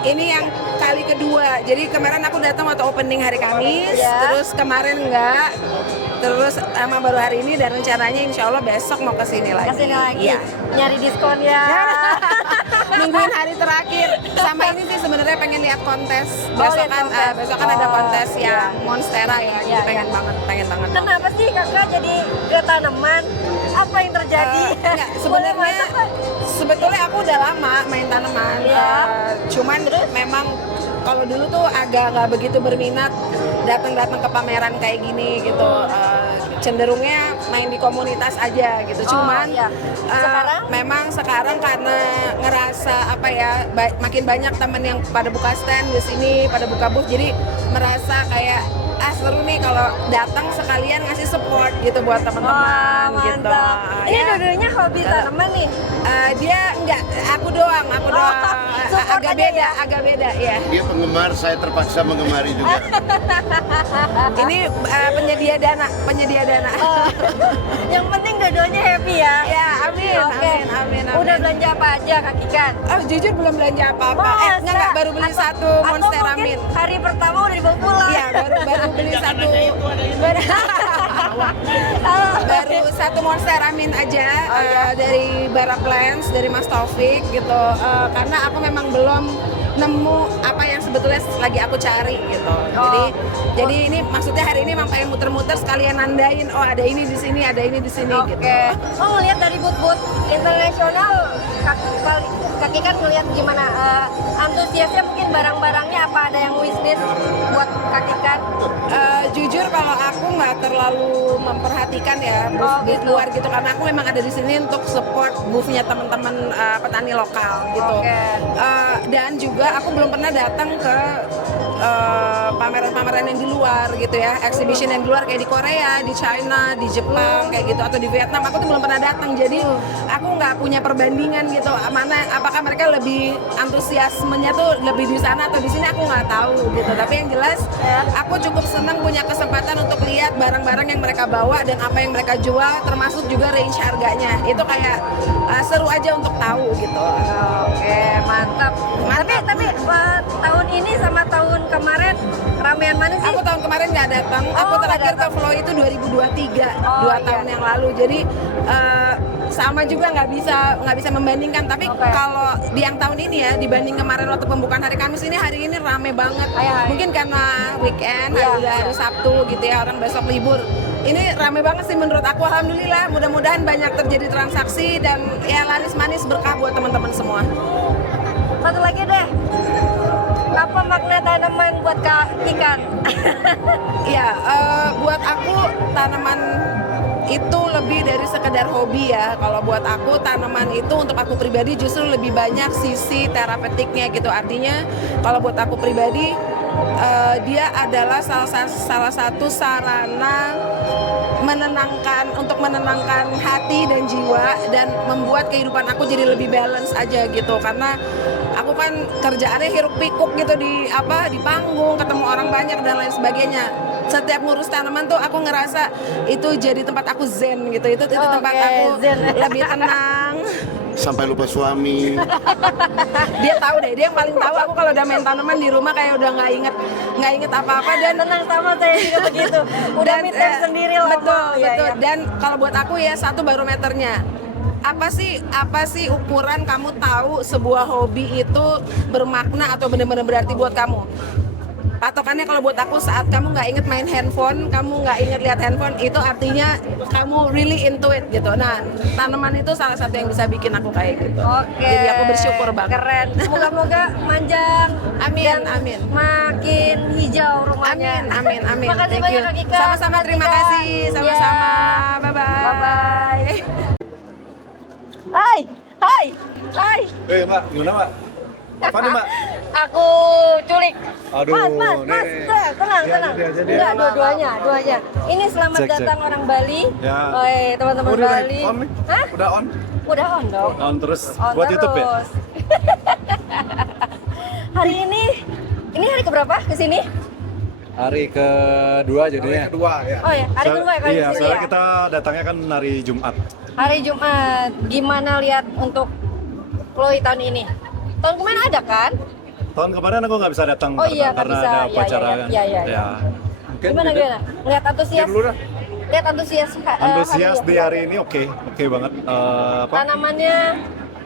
ini yang kali kedua. Jadi kemarin aku datang waktu opening hari Kamis, Ya. terus kemarin enggak. Terus sama baru hari ini dan rencananya insya Allah besok mau kesini lagi. Kesini lagi. Iya. Nyari diskon ya. Nungguin hari terakhir. Sama ini sih sebenarnya pengen lihat kontes. Besok lihat kan kontes. besok kan ada kontes Iya. yang Monstera ya. Iya, pengen banget. Kenapa sih kakak jadi ke tanaman? Apa yang terjadi? Enggak, sebenarnya sebetulnya aku udah lama main tanaman. Cuman memang kalau dulu tuh agak nggak begitu berminat datang ke pameran kayak gini gitu. Cenderungnya main di komunitas aja gitu. Cuman memang sekarang karena ngerasa apa ya makin banyak temen yang pada buka stand di sini, pada buka booth, jadi merasa kayak seru nih kalau datang sekalian ngasih support gitu buat teman-teman gitu. Ini dua-duanya hobi tanaman nih. Dia enggak, aku doang. Agak beda ya. Dia penggemar, saya terpaksa menggemari juga. Ini penyedia dana. Yang penting dua-duanya happy ya. Ya, amin. Oke. Amin. Udah belanja apa aja Kak Kikan? Oh, jujur belum belanja apa-apa. Enggak, baru beli satu Monstera Mint. Hari pertama udah dibawa pulang. Iya, baru beli satu. Baru satu Monstera Mint aja dari Bara Plants, dari Mas Taufik gitu. Karena aku memang belum nemu apa yang sebetulnya lagi aku cari gitu. Jadi ini maksudnya hari ini memang pengen muter-muter sekalian nandain, oh ada ini di sini, ada ini di sini gitu. Oh, ngeliat dari booth-booth internasional, Kaki kan ngeliat gimana antusiasnya, mungkin barang-barangnya apa ada yang wishlist buat Kaki kan? Jujur kalau aku nggak terlalu memperhatikan ya booth luar gitu, karena aku memang ada di sini untuk support boothnya teman-teman petani lokal gitu. Dan juga aku belum pernah datang ke pameran-pameran yang di luar gitu ya, exhibition yang di luar kayak di Korea, di China, di Jepang kayak gitu, atau di Vietnam. Aku tuh belum pernah datang, jadi aku nggak punya perbandingan gitu. Apakah mereka lebih antusiasmenya tuh lebih di sana atau di sini, aku nggak tahu gitu. Tapi yang jelas aku cukup senang punya kesempatan untuk lihat barang-barang yang mereka bawa dan apa yang mereka jual, termasuk juga range harganya. Itu kayak seru aja untuk tahu gitu. Oke, mantap. Tapi tahun ini sama tahun kemarin ramean mana sih? Aku tahun kemarin nggak datang. Aku terakhir ke Flow itu 2023, 2 tahun yang lalu. Jadi sama juga nggak bisa membandingkan. Tapi kalau di yang tahun ini ya, dibanding kemarin waktu pembukaan hari Kamis ini, hari ini rame banget. Mungkin karena weekend, hari Sabtu gitu ya, orang besok libur. Ini rame banget sih menurut aku. Alhamdulillah, mudah-mudahan banyak terjadi transaksi dan ya laris manis berkah buat teman-teman semua. Satu lagi deh. Apa makna tanaman buat Kak Ikan? Ya, buat aku tanaman itu lebih dari sekedar hobi ya. Kalau buat aku tanaman itu untuk aku pribadi justru lebih banyak sisi terapeutiknya gitu. Artinya kalau buat aku pribadi dia adalah salah satu sarana untuk menenangkan hati dan jiwa dan membuat kehidupan aku jadi lebih balance aja gitu. Karena aku kan kerjaannya hiruk pikuk gitu di panggung, ketemu orang banyak dan lain sebagainya. Setiap ngurus tanaman tuh aku ngerasa itu jadi tempat aku zen gitu. Itu tempat aku zen. lebih tenang. Sampai lupa suami. Dia tahu deh, dia yang paling tahu aku kalau udah main tanaman di rumah kayak udah nggak inget apa-apa. Dan tenang sama saya juga begitu. Udah me time sendiri loh. Betul. Ya. Dan kalau buat aku ya satu barometernya. Apa sih ukuran kamu tahu sebuah hobi itu bermakna atau benar-benar berarti buat kamu? Patokannya kalau buat aku saat kamu nggak inget main handphone, kamu nggak inget lihat handphone, itu artinya kamu really into it gitu. Nah, tanaman itu salah satu yang bisa bikin aku kayak gitu. Oke. Jadi aku bersyukur banget. Keren. Moga-moga manjang. Amin, amin. Makin hijau rumahnya. Amin. Makasih Thank banyak you. Kak Ika. Sama-sama, terima kasih. Sama-sama. Bye-bye. Bye-bye. Hai. Mbak, gimana Mbak? Apa nih Mbak? Aku culik. Aduh, Mas, tenang. jadi. Enggak, dua-duanya. Ini selamat Cek. datang orang Bali. Ya. Teman-teman Udah Bali. on nih? Hah? Udah on? Udah on dong. On terus On buat YouTube ya? terus. Hari ini hari keberapa kesini? Hari kedua jadinya. Hari kedua ya. Oh ya, hari kedua ya kalau Iya, kesini soalnya ya. kita datangnya kan hari Jumat. Hari Jumat. Gimana lihat untuk Chloe tahun ini? Tahun kemarin ada kan? Tahun kemarin aku nggak bisa datang Oh iya, nggak karena bisa. ada Iya, upacara iya, kan. iya, iya. Ya. Mungkin Gimana? Lihat antusias. dulu dah. Lihat antusias. Antusias hari di hari ini oke banget.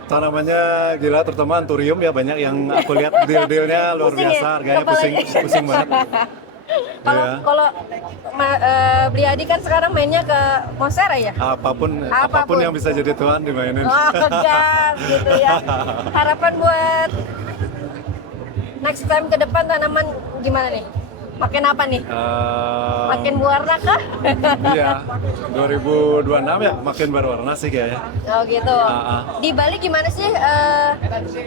Tanamannya gila, terutama anturium ya, banyak yang aku lihat deal-dealnya luar Pusing biasa, ya? harganya Kepalanya. pusing banget. Kalau Iya. Beli Adi kan sekarang mainnya ke Monstera ya? Apapun yang bisa jadi tuan dimainin. Oh, gas gitu ya. Harapan buat next time ke depan tanaman gimana nih? Makin apa nih? Makin berwarna kah? Iya, 2026 ya makin berwarna sih kayaknya. Oh gitu. Di Bali gimana sih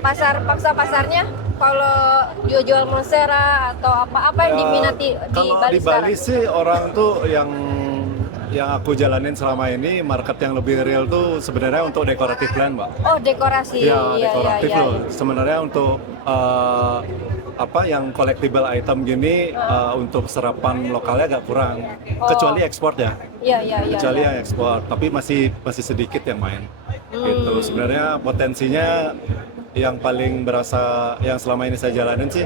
pasarnya? Kalau jual Monstera atau apa yang diminati di Kalau Bali di Bali sekarang? sih orang tuh yang aku jalanin selama ini, market yang lebih real tuh sebenarnya untuk decorative plant, Mbak. Oh dekorasi. Ya, Iya, dekoratif iya. loh. Sebenarnya untuk yang collectible item gini untuk serapan lokalnya agak kurang. Oh. Kecuali ekspor ya. Iya. Kecuali yang ekspor, tapi masih sedikit yang main. Gitu. Sebenarnya potensinya yang paling berasa yang selama ini saya jalanin sih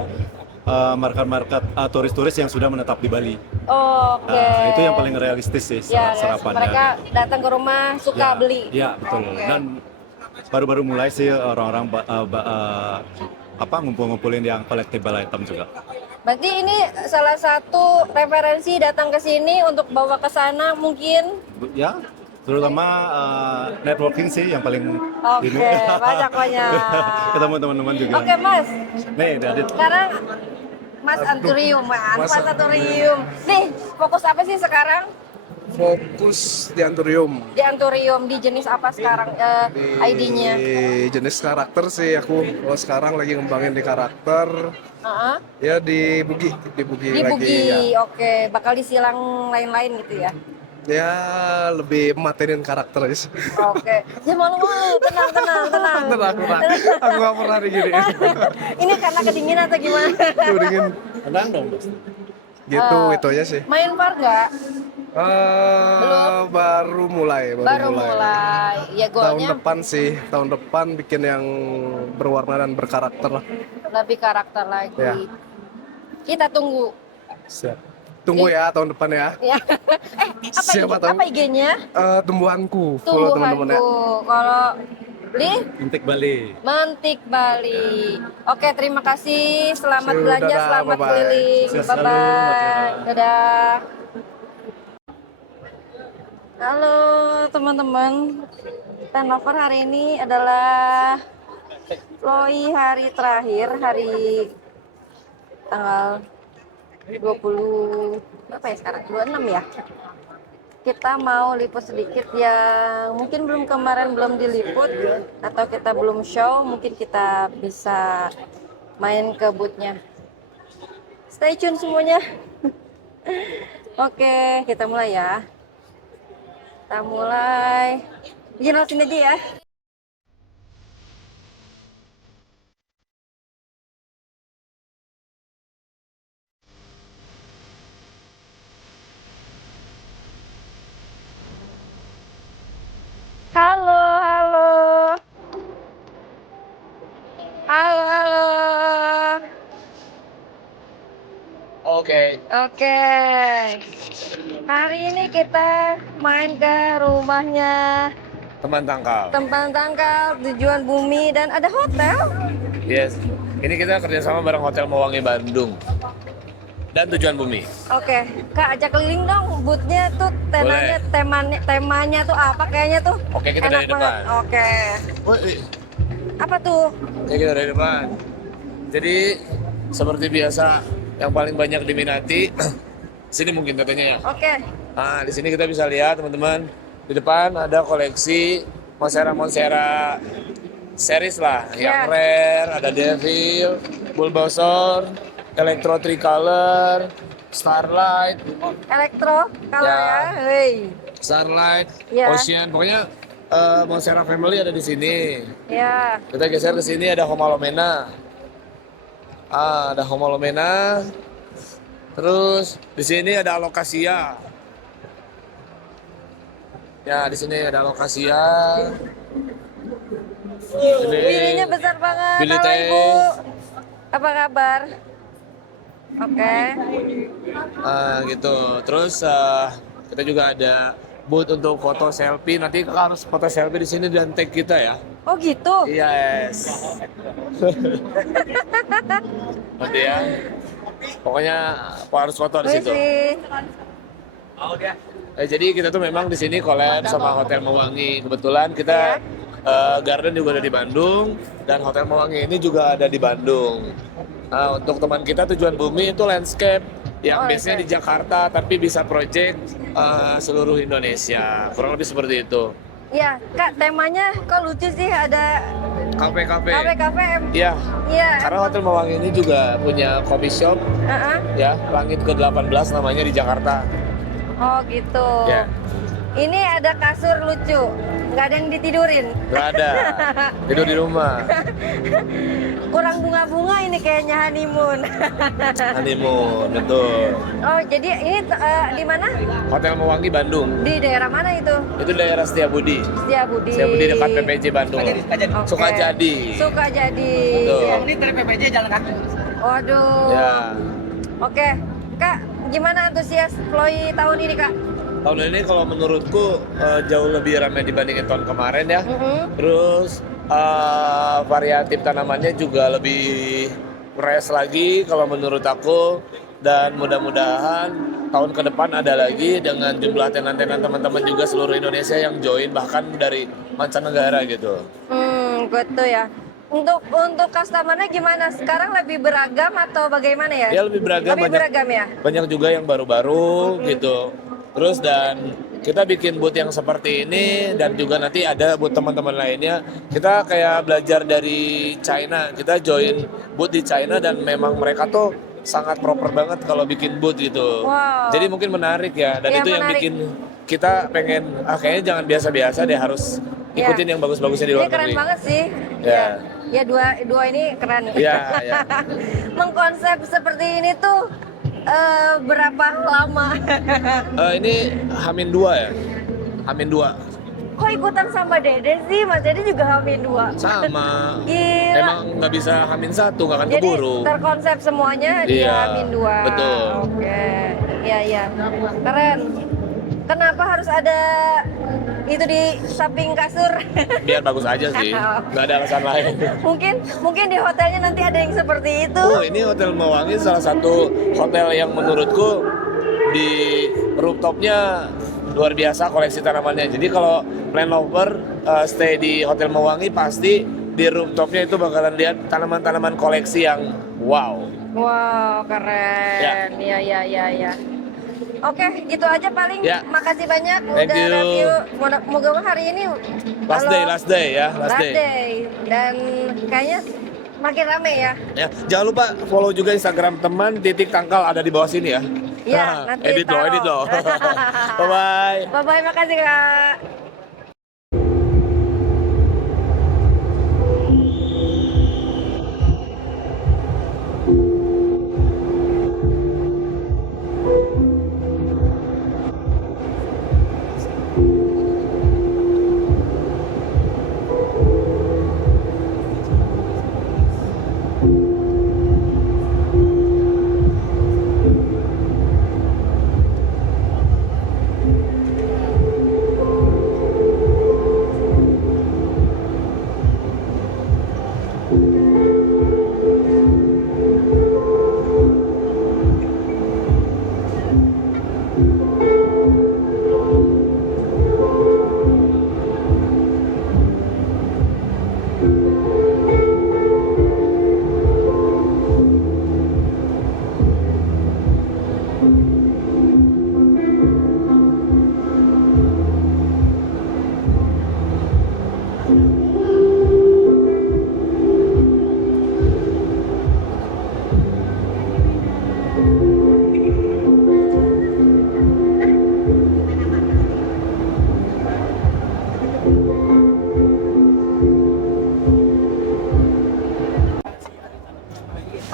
market-market turis-turis yang sudah menetap di Bali. Oke. Nah, itu yang paling realistis sih Ya, serapannya. mereka datang ke rumah suka beli. Ya, betul. Dan baru-baru mulai sih orang-orang ngumpul-ngumpulin yang collectible item juga. Berarti ini salah satu referensi datang ke sini untuk bawa ke sana mungkin. Ya, terutama networking sih yang paling Oke, banyak. ketemu teman-teman juga. Oke, Mas. Nih, Dadit. Sekarang Mas Anturium, Mas Anturium. Nih, fokus apa sih sekarang? Fokus di Anturium. Di Anturium, di jenis apa sekarang ID-nya? Di jenis karakter sih aku kalau sekarang lagi ngembangin di karakter. Ya di Bugi Di lagi. Bugi, Ya. oke. Bakal disilang lain-lain gitu ya? Ya lebih materin karakter guys. Oke. Ya malu-malu, tenang. Tenang. Aku gak pernah digini. Ini karena kedinginan atau gimana? Dingin. Tenang dong. Gitu itu aja sih. Main VAR nggak? Baru mulai. Ya Tahun goalnya depan sih, tahun depan bikin yang berwarna dan berkarakter lah. lebih karakter lagi. Ya. Kita tunggu. Siap. Tunggu ya tahun depan ya. Ya. Siapa tahu. Apa IG-nya? Tumbuhanku. Follow teman-teman ya. Kalau Mentik Bali. Mentik Bali. Oke, terima kasih. Selamat See you, belanja, dadah, selamat bye-bye. keliling. Sukses selalu, Bye-bye. Mbak Dadah. Halo teman-teman. Turnover hari ini adalah Chloe hari terakhir, hari tanggal 20 berapa ya sekarang? 26 ya. Kita mau liput sedikit yang mungkin kemarin belum diliput atau kita belum show, mungkin kita bisa main ke booth-nya. Stay tune semuanya. Oke, kita mulai ya. Kita mulai. Bikin sini aja ya. Halo, halo. Halo, halo. Oke. Oke. Hari ini kita main ke rumahnya Teman tangkal. teman tangkal tujuan bumi dan ada hotel. Yes. Ini kita kerjasama bareng Hotel Mewangi Bandung dan Tujuan Bumi. Oke, Kak ajak keliling dong boothnya tuh temanya tuh apa kayaknya tuh. Oke, kita enak dari banget. depan. Oke. Apa tuh? Oke, kita dari depan. Jadi seperti biasa yang paling banyak diminati sini mungkin katanya ya. Oke. Nah, di sini kita bisa lihat teman-teman, di depan ada koleksi Monstera series lah, yang rare, ada Devil, Bulbasaur, Electro Tricolor, Starlight, Elektro kalau ya. Hei. Starlight, Ya. Ocean, pokoknya Monstera Family ada di sini. Ya. Kita geser ke sini ada Homalomena. Ada Homalomena. Terus di sini ada Alocasia. Ya, di sini ada Alocasia. Bilinya besar banget. Billy Halo Teh. Ibu. Apa kabar? Oke. Gitu. Terus kita juga ada booth untuk foto selfie. Nanti kakak harus foto selfie di sini dan tag kita ya. Oh gitu? Yes. Nanti ya. Pokoknya harus foto di situ. Jadi kita tuh memang di sini collab sama Hotel Mewangi. Kebetulan kita Garden juga ada di Bandung dan Hotel Mewangi ini juga ada di Bandung. Nah, untuk teman kita Tujuan Bumi itu landscape yang biasanya di Jakarta tapi bisa project seluruh Indonesia. Kurang lebih seperti itu. Iya, Kak, temanya kok lucu sih ada Kafe-kafe. kafe-kafe. Iya. Iya. Karena Hotel Mewangi ini juga punya coffee shop. Ya, Langit ke-18 namanya di Jakarta. Oh gitu. Ya. Ini ada kasur lucu, nggak ada yang ditidurin. Nggak ada. Tidur di rumah. Kurang bunga-bunga ini kayaknya honeymoon. Honeymoon, betul. Oh jadi ini di mana? Hotel Mewangi Bandung. Di daerah mana itu? Itu daerah Setiabudi. Setiabudi. Setiabudi dekat PPJ Bandung. Oke. Sukajadi. Sukajadi. Betul. Ini dari PPJ jalan kaki. Waduh. Ya. Oke, Kak, gimana antusias Floy tahun ini, Kak? Tahun ini kalau menurutku jauh lebih ramai dibandingin tahun kemarin ya. Terus variatif tanamannya juga lebih fresh lagi kalau menurut aku. Dan mudah-mudahan tahun ke depan ada lagi dengan jumlah tenan-tenan teman-teman juga seluruh Indonesia yang join bahkan dari mancanegara gitu. Gitu ya. Untuk customer-nya gimana? Sekarang lebih beragam atau bagaimana ya? Ya lebih beragam, Lebih banyak, beragam ya? banyak juga yang baru-baru gitu. Terus dan kita bikin booth yang seperti ini dan juga nanti ada booth teman-teman lainnya. Kita kayak belajar dari China, kita join booth di China dan memang mereka tuh sangat proper banget kalau bikin booth gitu. Wow. Jadi mungkin menarik ya dan Iya, itu yang menarik. bikin kita pengen kayaknya jangan biasa-biasa deh, harus ikutin yang bagus-bagusnya di luar Ini keren negeri. banget sih. Ya. Ya dua ini keren. Iya, iya. Mengkonsep seperti ini tuh berapa lama? Ini Hamin 2 ya? Hamin 2. Kok ikutan sama Dede sih? Mas Dede juga Hamin 2. Sama. Gila. Emang nggak bisa Hamin 1, nggak akan Jadi keburu. terkonsep semuanya di Iya, Hamin 2. betul. Oke. Iya. Keren. Kenapa harus ada itu di samping kasur? Biar bagus aja sih, nggak ada alasan lain. mungkin di hotelnya nanti ada yang seperti itu. Oh, ini Hotel Mewangi salah satu hotel yang menurutku di rooftopnya luar biasa koleksi tanamannya. Jadi kalau plan lover stay di Hotel Mewangi pasti di rooftopnya itu bakalan lihat tanaman-tanaman koleksi yang wow. Wow, keren. Ya. Oke, gitu aja paling. Ya. Makasih banyak Thank udah you. review. Moga hari ini Last day ya, last day. Dan kayaknya makin rame ya. Ya, jangan lupa follow juga Instagram teman _tangkal ada di bawah sini ya. Iya, nanti edit loh. Bye bye. Bye, makasih Kak.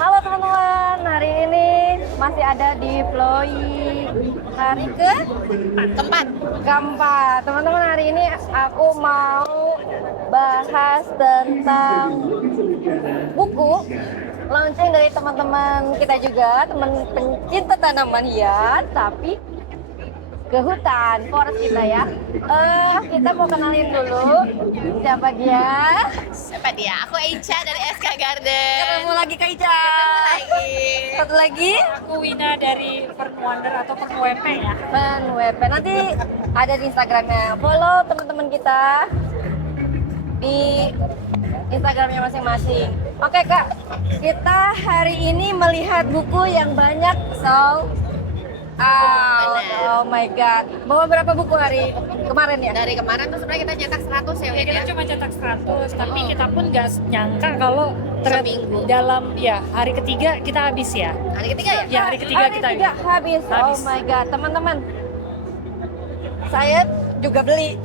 Halo teman-teman, hari ini masih ada di Floy hari keempat. Teman-teman, hari ini aku mau bahas tentang buku launching dari teman-teman kita juga, teman pencinta tanaman hias, tapi ke hutan, forest kita ya. Kita mau kenalin dulu siapa dia. Aku Ica dari SK Garden. Ketemu lagi Kak Ica. Satu lagi. Aku Wina dari Fern Wonder atau Fern WP ya. Fern WP. Nanti ada di Instagramnya. Follow teman-teman kita di Instagramnya masing-masing. Oke Kak, kita hari ini melihat buku yang banyak oh my god. Bawa berapa buku hari kemarin ya? Dari kemarin tuh sebenarnya kita nyetak 100 ya, Ya, Win kita ya. cuma cetak 100, tapi kita pun nggak nyangka kalau Seminggu. dalam hari ketiga kita habis ya. Hari ketiga ya? Ya, hari ketiga kita habis. Oh my god, teman-teman. Saya juga beli.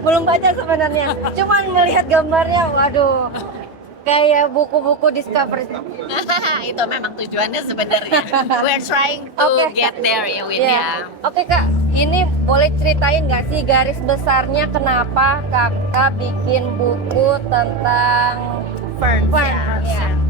Belum baca sebenarnya. Cuman melihat gambarnya, waduh. Kayak buku-buku discovery. Itu memang tujuannya sebenarnya. We're trying to get there ya, Win ya. Oke Kak, ini boleh ceritain nggak sih garis besarnya kenapa Kakak bikin buku tentang Fern? Ya.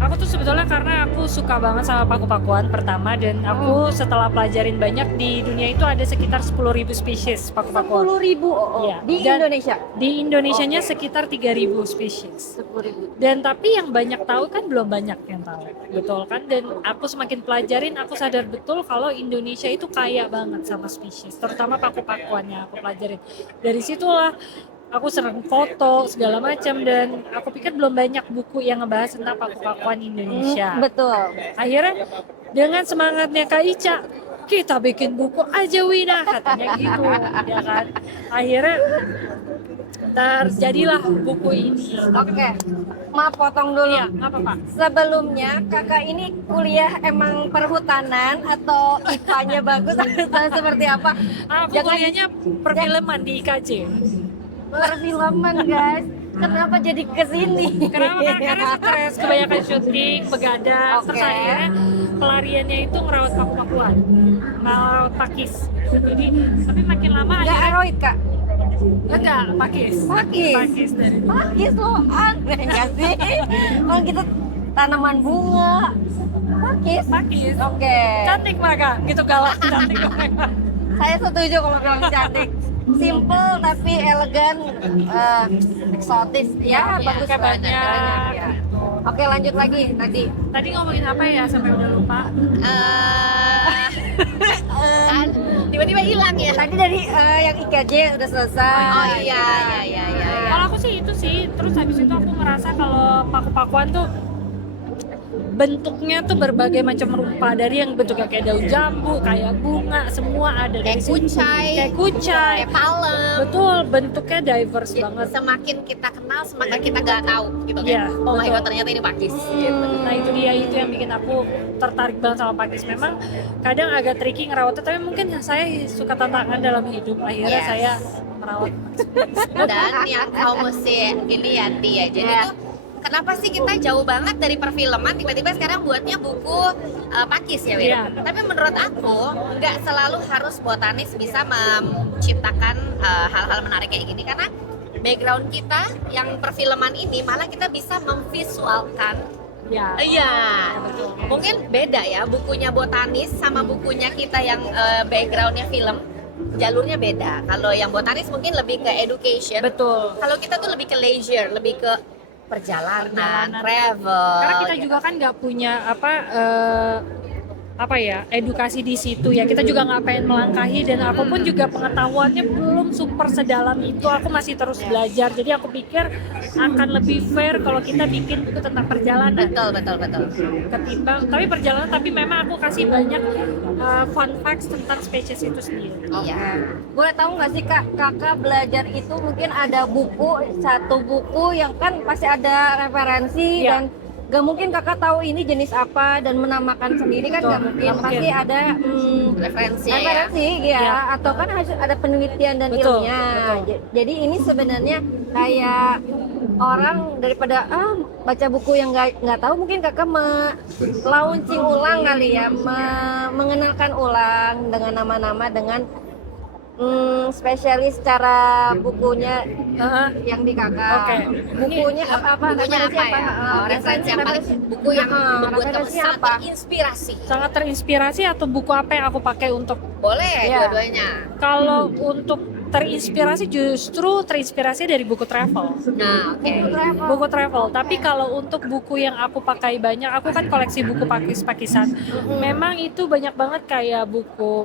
Aku tuh sebetulnya karena aku suka banget sama paku-pakuan pertama, dan aku setelah pelajarin banyak di dunia itu ada sekitar 10.000 spesies paku-pakuan. 10.000 Iya. di Dan Indonesia. Di Indonesianya sekitar 3.000 spesies. 10.000. Dan tapi yang banyak tahu kan belum banyak yang tahu, betul kan? Dan aku semakin pelajarin, aku sadar betul kalau Indonesia itu kaya banget sama spesies, terutama paku-pakuannya aku pelajarin. Dari situlah aku sering foto segala macam, dan aku pikir belum banyak buku yang ngebahas tentang paku-pakuan Indonesia. Betul. Akhirnya dengan semangatnya Kak Ica, kita bikin buku aja Wina, katanya gitu, ya kan. Akhirnya terjadilah buku ini. Oke, maaf potong dulu. Iya, nggak apa-apa. Sebelumnya kakak ini kuliah emang perhutanan atau IPA-nya bagus atau seperti apa? Aku kuliahnya perfilman di IKJ. Perfilman guys. Kenapa jadi kesini? Kenapa? Karena stres, kebanyakan syuting, begadang. Terus akhirnya pelariannya itu ngerawat paku-pakuan, ngerawat pakis. Jadi, tapi makin lama Nggak aeroid kak? Enggak, pakis. Pakis loh, aneh nggak sih? Kalau kita tanaman bunga, pakis. Oke. Cantik mereka, gitu galak, cantik mereka. Saya setuju kalau bilang cantik. Simple tapi elegan, eksotis. Ya, bagus banget. Ya. Oke, lanjut lagi tadi. Tadi ngomongin apa ya sampai udah lupa? Kan tiba-tiba hilang ya. Tadi dari yang IKJ udah selesai. Oh iya. Kalau aku sih itu sih, terus habis itu aku ngerasa kalau paku-pakuan tuh bentuknya tuh berbagai macam rupa, dari yang bentuknya kayak daun jambu, kayak bunga, semua ada dari situ. Kayak kucai, kayak palem. Betul, bentuknya diverse banget. Semakin kita kenal, semakin kita nggak tahu gitu kan. Iya, Oh my betul. god, ternyata ini pakis. Gitu. Nah itu dia, itu yang bikin aku tertarik banget sama pakis. Memang kadang agak tricky ngerawatnya, tapi mungkin saya suka tantangan dalam hidup. Akhirnya Yes. saya merawat. Dan yang kau mesti gini ya Ti ya. Jadi tuh kenapa sih kita jauh banget dari perfilman tiba-tiba sekarang buatnya buku pakis ya Win? Iya. Tapi menurut aku nggak selalu harus botanis bisa menciptakan hal-hal menarik kayak gini, karena background kita yang perfilman ini malah kita bisa memvisualkan. Ya. Iya, mungkin beda ya bukunya botanis sama bukunya kita yang backgroundnya film, jalurnya beda. Kalau yang botanis mungkin lebih ke education. Betul. Kalau kita tuh lebih ke leisure, lebih ke perjalanan, travel. Karena kita gitu. juga kan nggak punya apa ya, edukasi di situ ya. Kita juga nggak pengen melangkahi, dan aku pun juga pengetahuannya belum super sedalam itu. Aku masih terus belajar. Jadi aku pikir akan lebih fair kalau kita bikin buku tentang perjalanan. Betul. Ketimbang, tapi perjalanan, tapi memang aku kasih banyak fun facts tentang spesies itu sendiri. Iya. Boleh tahu nggak sih Kak, kakak belajar itu mungkin ada satu buku yang kan pasti ada referensi Iya. dan gak mungkin kakak tahu ini jenis apa dan menamakan sendiri kan, Betul, gak mungkin. nggak mungkin. Pasti ada referensi ya, Iya. atau kan harus ada penelitian dan Betul, ilmunya. betul. Jadi ini sebenarnya kayak orang daripada baca buku yang nggak tahu, mungkin kakak launching ulang kali ya, mengenalkan ulang dengan nama-nama, dengan spesialis cara bukunya yang di kakak. Oke. Bukunya apa? Bukunya referensi apa ya? Referensi yang paling, buku yang membuat kamu referensi sangat apa? terinspirasi. Sangat terinspirasi, atau buku apa yang aku pakai untuk Boleh, Iya. dua-duanya. Kalau untuk terinspirasi, justru terinspirasi dari buku travel. Nah, oke. Buku travel. Tapi kalau untuk buku yang aku pakai banyak, aku kan koleksi buku pakisan. Memang itu banyak banget kayak buku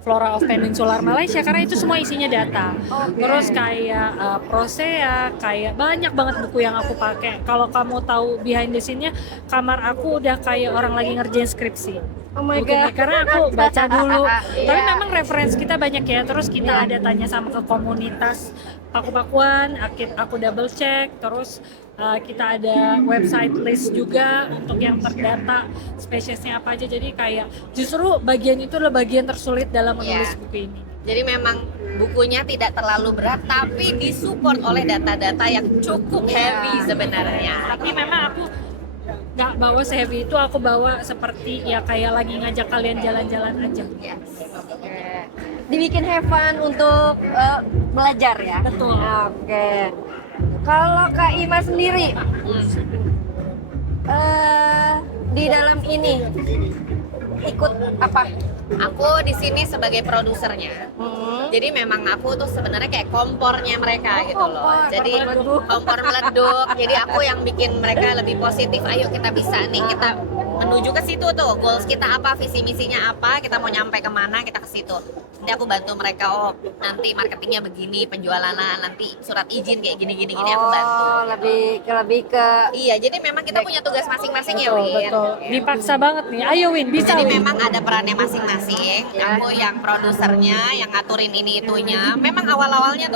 Flora of Peninsular Malaysia, karena itu semua isinya data. Terus kayak Prosea, kayak banyak banget buku yang aku pakai. Kalau kamu tahu behind the scene-nya, kamar aku udah kayak orang lagi ngerjain skripsi. Oh my Mungkin God. karena aku baca dulu. Tapi Iya. memang referensi kita banyak ya. Terus kita ada tanya sama ke komunitas paku-pakuan, aku double check. Terus kita ada website list juga untuk yang terdata spesiesnya apa aja. Jadi kayak justru bagian itu adalah bagian tersulit dalam menulis buku ini. Jadi memang bukunya tidak terlalu berat, tapi disupport oleh data-data yang cukup heavy sebenarnya. Tapi memang aku nggak bawa se-heavy itu, aku bawa seperti ya kayak lagi ngajak kalian jalan-jalan aja. Dibikin have fun untuk belajar ya. Betul. Oke. Kalau Kak Ima sendiri di dalam ini ikut apa? Aku di sini sebagai produsernya. Jadi memang aku tuh sebenarnya kayak kompornya mereka gitu loh. Jadi kompor meleduk. Jadi aku yang bikin mereka lebih positif. Ayo kita bisa nih, kita menuju ke situ tuh. Goals kita apa, visi misinya apa, kita mau nyampe kemana, kita ke situ. Nanti aku bantu mereka, oh nanti marketingnya begini, penjualannya nanti surat izin kayak gini aku bantu. Lebih ke iya, jadi memang kita punya tugas masing-masing ya Betul, Win. betul. Dipaksa banget nih. Ayo Win, bisa Jadi Win. memang ada perannya masing-masing. Aku yang produsernya, yang ngaturin ini itunya. Memang awal-awalnya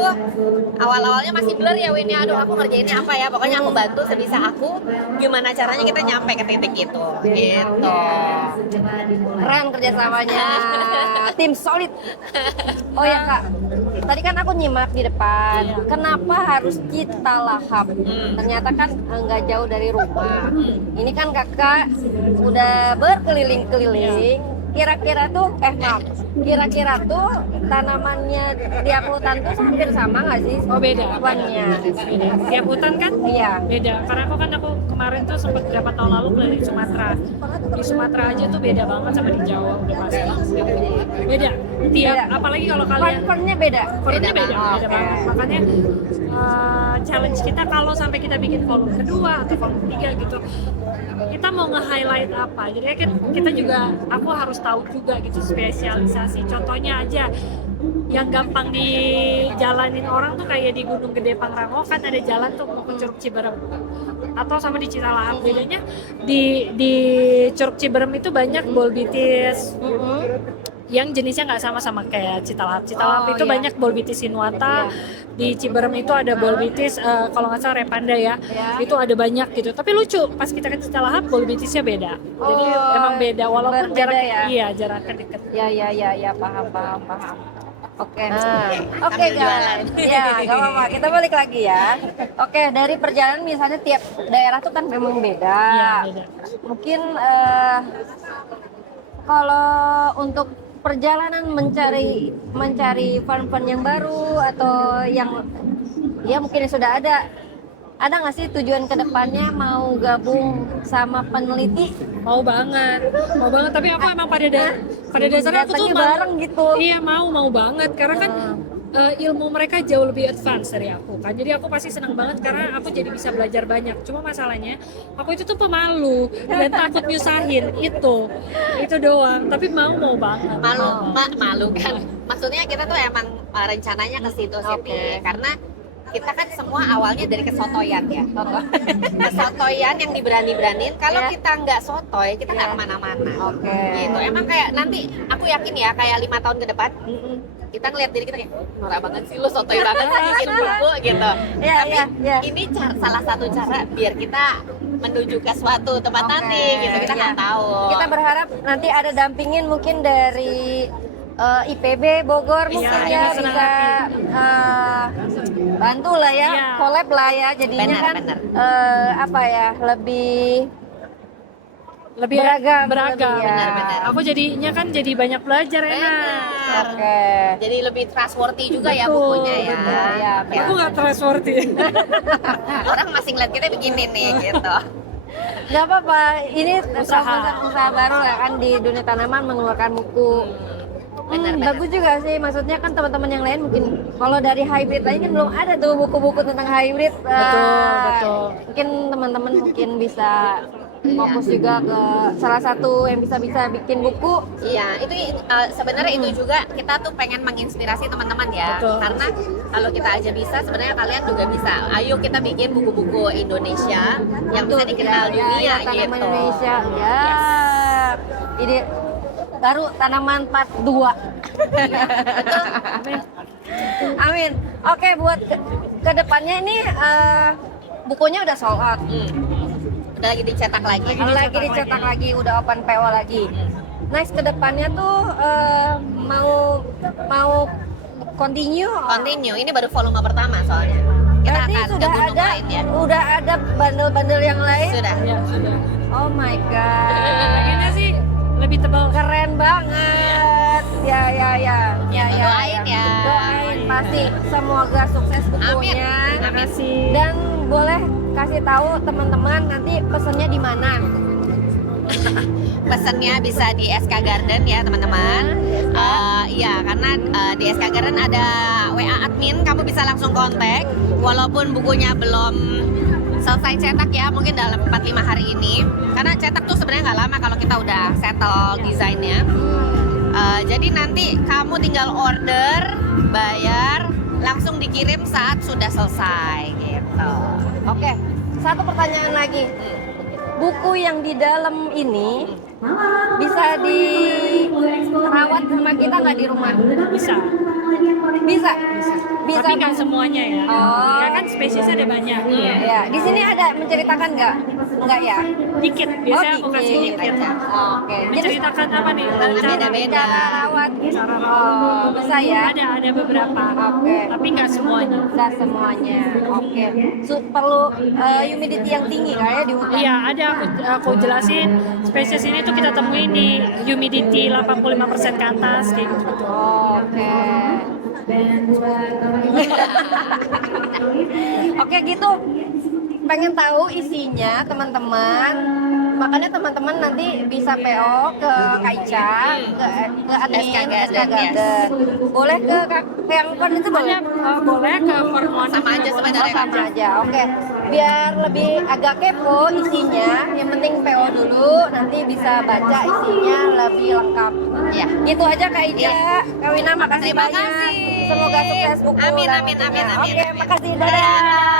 masih blur ya Win ya. Aduh, aku ngerjainnya apa ya? Pokoknya aku bantu sebisa aku. Gimana caranya kita nyampe ke titik itu. Gitu. keren kerjasamanya, tim solid. Oh ya Kak, tadi kan aku nyimak di depan, kenapa harus kita lahap? Ternyata kan nggak jauh dari rumah. Ini kan kakak udah berkeliling-keliling. Kira-kira tuh, kira-kira tuh tanamannya tiap hutan tuh hampir sama nggak sih? Oh beda. Tuannya. Beda. Tiap hutan kan? Iya. Beda. Karena aku kemarin tuh sempat berapa tahun lalu keliling Sumatera. Di Sumatera aja tuh beda banget sama di Jawa udah pasti. Beda. Tiap, apalagi kalau kalian. Font-nya beda. Font-nya beda. Oh, Beda banget. Makanya challenge kita kalau sampai kita bikin volume kedua atau volume 3 gitu, kita kita mau nge-highlight apa. Jadi kan kita juga, aku harus tahu juga gitu spesialisasi. Contohnya aja yang gampang dijalanin orang tuh kayak di Gunung Gede Pangrango kan ada jalan tuh mau ke Curug Ciberem atau sama di Citalahap. Bedanya di Curug Ciberem itu banyak bolbitis yang jenisnya nggak sama kayak Citalahap. Citalahap itu banyak bolbitis sinuata. Di Ciberem itu ada bolbitis kalau nggak salah repanda ya. Itu ada banyak gitu. Tapi lucu pas kita ke Citalahap bolbitisnya beda. Jadi emang beda walaupun jarak ya? jaraknya deket. Ya, paham. Oke, oke Sambil guys. Ya, nggak apa-apa. Kita balik lagi ya. Oke, dari perjalanan misalnya tiap daerah tuh kan memang beda. Iya, beda. Mungkin kalau untuk perjalanan mencari fun-fun yang baru atau yang ya mungkin sudah ada nggak sih tujuan kedepannya mau gabung sama peneliti? Mau banget, tapi aku emang pada dasarnya aku tuh bareng gitu. Iya mau banget karena kan ilmu mereka jauh lebih advance dari aku kan, jadi aku pasti senang banget karena aku jadi bisa belajar banyak. Cuma masalahnya aku itu tuh pemalu dan takut nyusahin itu doang, tapi mau banget. Malu kan, maksudnya kita tuh emang rencananya ke situ sih, karena kita kan semua awalnya dari kesotoyan ya. Kesotoyan yang diberani-beranin. Kalau kita nggak sotoy, kita nggak kemana-mana. Gitu. Emang kayak nanti aku yakin ya kayak 5 tahun ke depan kita ngeliat diri kita kayak norak banget sih, lu sotoy banget sih bikin buku gitu. Tapi ini salah satu cara biar kita menuju ke suatu tempat nanti gitu. Kita nggak tahu. Kita berharap nanti ada dampingin mungkin dari IPB Bogor mungkin ya bisa bantu lah ya, collab lah ya, jadinya kan apa ya lebih beragam. Benar. Aku jadinya kan jadi banyak belajar enak. Jadi lebih trustworthy juga ya bukunya ya. Aku nggak trustworthy. Orang masih ngeliat kita begini nih gitu. Gak apa-apa, ini usaha baru lah kan di dunia tanaman mengeluarkan buku. Bagus juga sih, maksudnya kan teman-teman yang lain mungkin kalau dari hybrid lain kan belum ada tuh buku-buku tentang hybrid. Betul. Mungkin teman-teman mungkin bisa fokus juga ke salah satu yang bisa bikin buku. Iya, itu sebenarnya itu juga kita tuh pengen menginspirasi teman-teman ya. Betul. Karena kalau kita aja bisa, sebenarnya kalian juga bisa. Ayo kita bikin buku-buku Indonesia yang bisa dikenal dunia gitu. Tanaman Indonesia. Ya. Ini baru tanaman part 2. Amin. Oke, buat kedepannya ini bukunya udah sold out. Udah lagi dicetak lagi. Udah open PO lagi. Next kedepannya tuh mau continue. Ini baru volume pertama soalnya. Kita berarti akan sudah ke gunung lain ya. Udah ada bandel-bandel yang lain? Sudah. Oh my god. Pengennya sih lebih tebal. Keren banget. Ya. Doain ya. Doain pasti semoga sukses bukunya. Amin. Dan boleh kasih tahu teman-teman nanti pesennya di mana? Pesennya bisa di SK Garden ya teman-teman. Iya, karena di SK Garden ada WA admin, kamu bisa langsung kontak. Walaupun bukunya belum selesai cetak ya, mungkin dalam 4-5 hari ini. Karena cetak tuh sebenarnya nggak lama kalau kita udah settle desainnya. Jadi nanti kamu tinggal order, bayar, langsung dikirim saat sudah selesai gitu. Oke, satu pertanyaan lagi. Buku yang di dalam ini bisa dirawat sama kita nggak di rumah? Bisa. Tapi nggak semuanya ya. Ya kan spesiesnya ada banyak. Ya, di sini ada menceritakan nggak? Enggak ya? Dikit. Biasanya aku kasih dikit. Oke. Menceritakan apa nih? Cara rawat. Bisa ya? Ada beberapa. Oke. Tapi nggak semuanya. Nggak semuanya. Oke. Perlu humidity yang tinggi kayak di hutan. Iya, ada aku jelasin spesies ini tuh kita temuin di humidity 85% ke atas kayak gitu. Oke. Oke gitu. Pengen tahu isinya teman-teman. makanya teman-teman nanti bisa PO ke Kaica, ke admin SK SK Garden, Garden. Boleh ke yang kon itu boleh? Boleh ke Formon Sama aja sebenarnya. Sama aja, oke. Biar lebih agak kepo isinya, yang penting PO dulu, nanti bisa baca isinya lebih lengkap. Ya. Gitu aja Kak Ica. Kak Wina, makasih Terima banyak. kasih. Semoga sukses buku. Amin, dan amin, bukunya. amin, amin, Oke, amin. makasih. Dadah.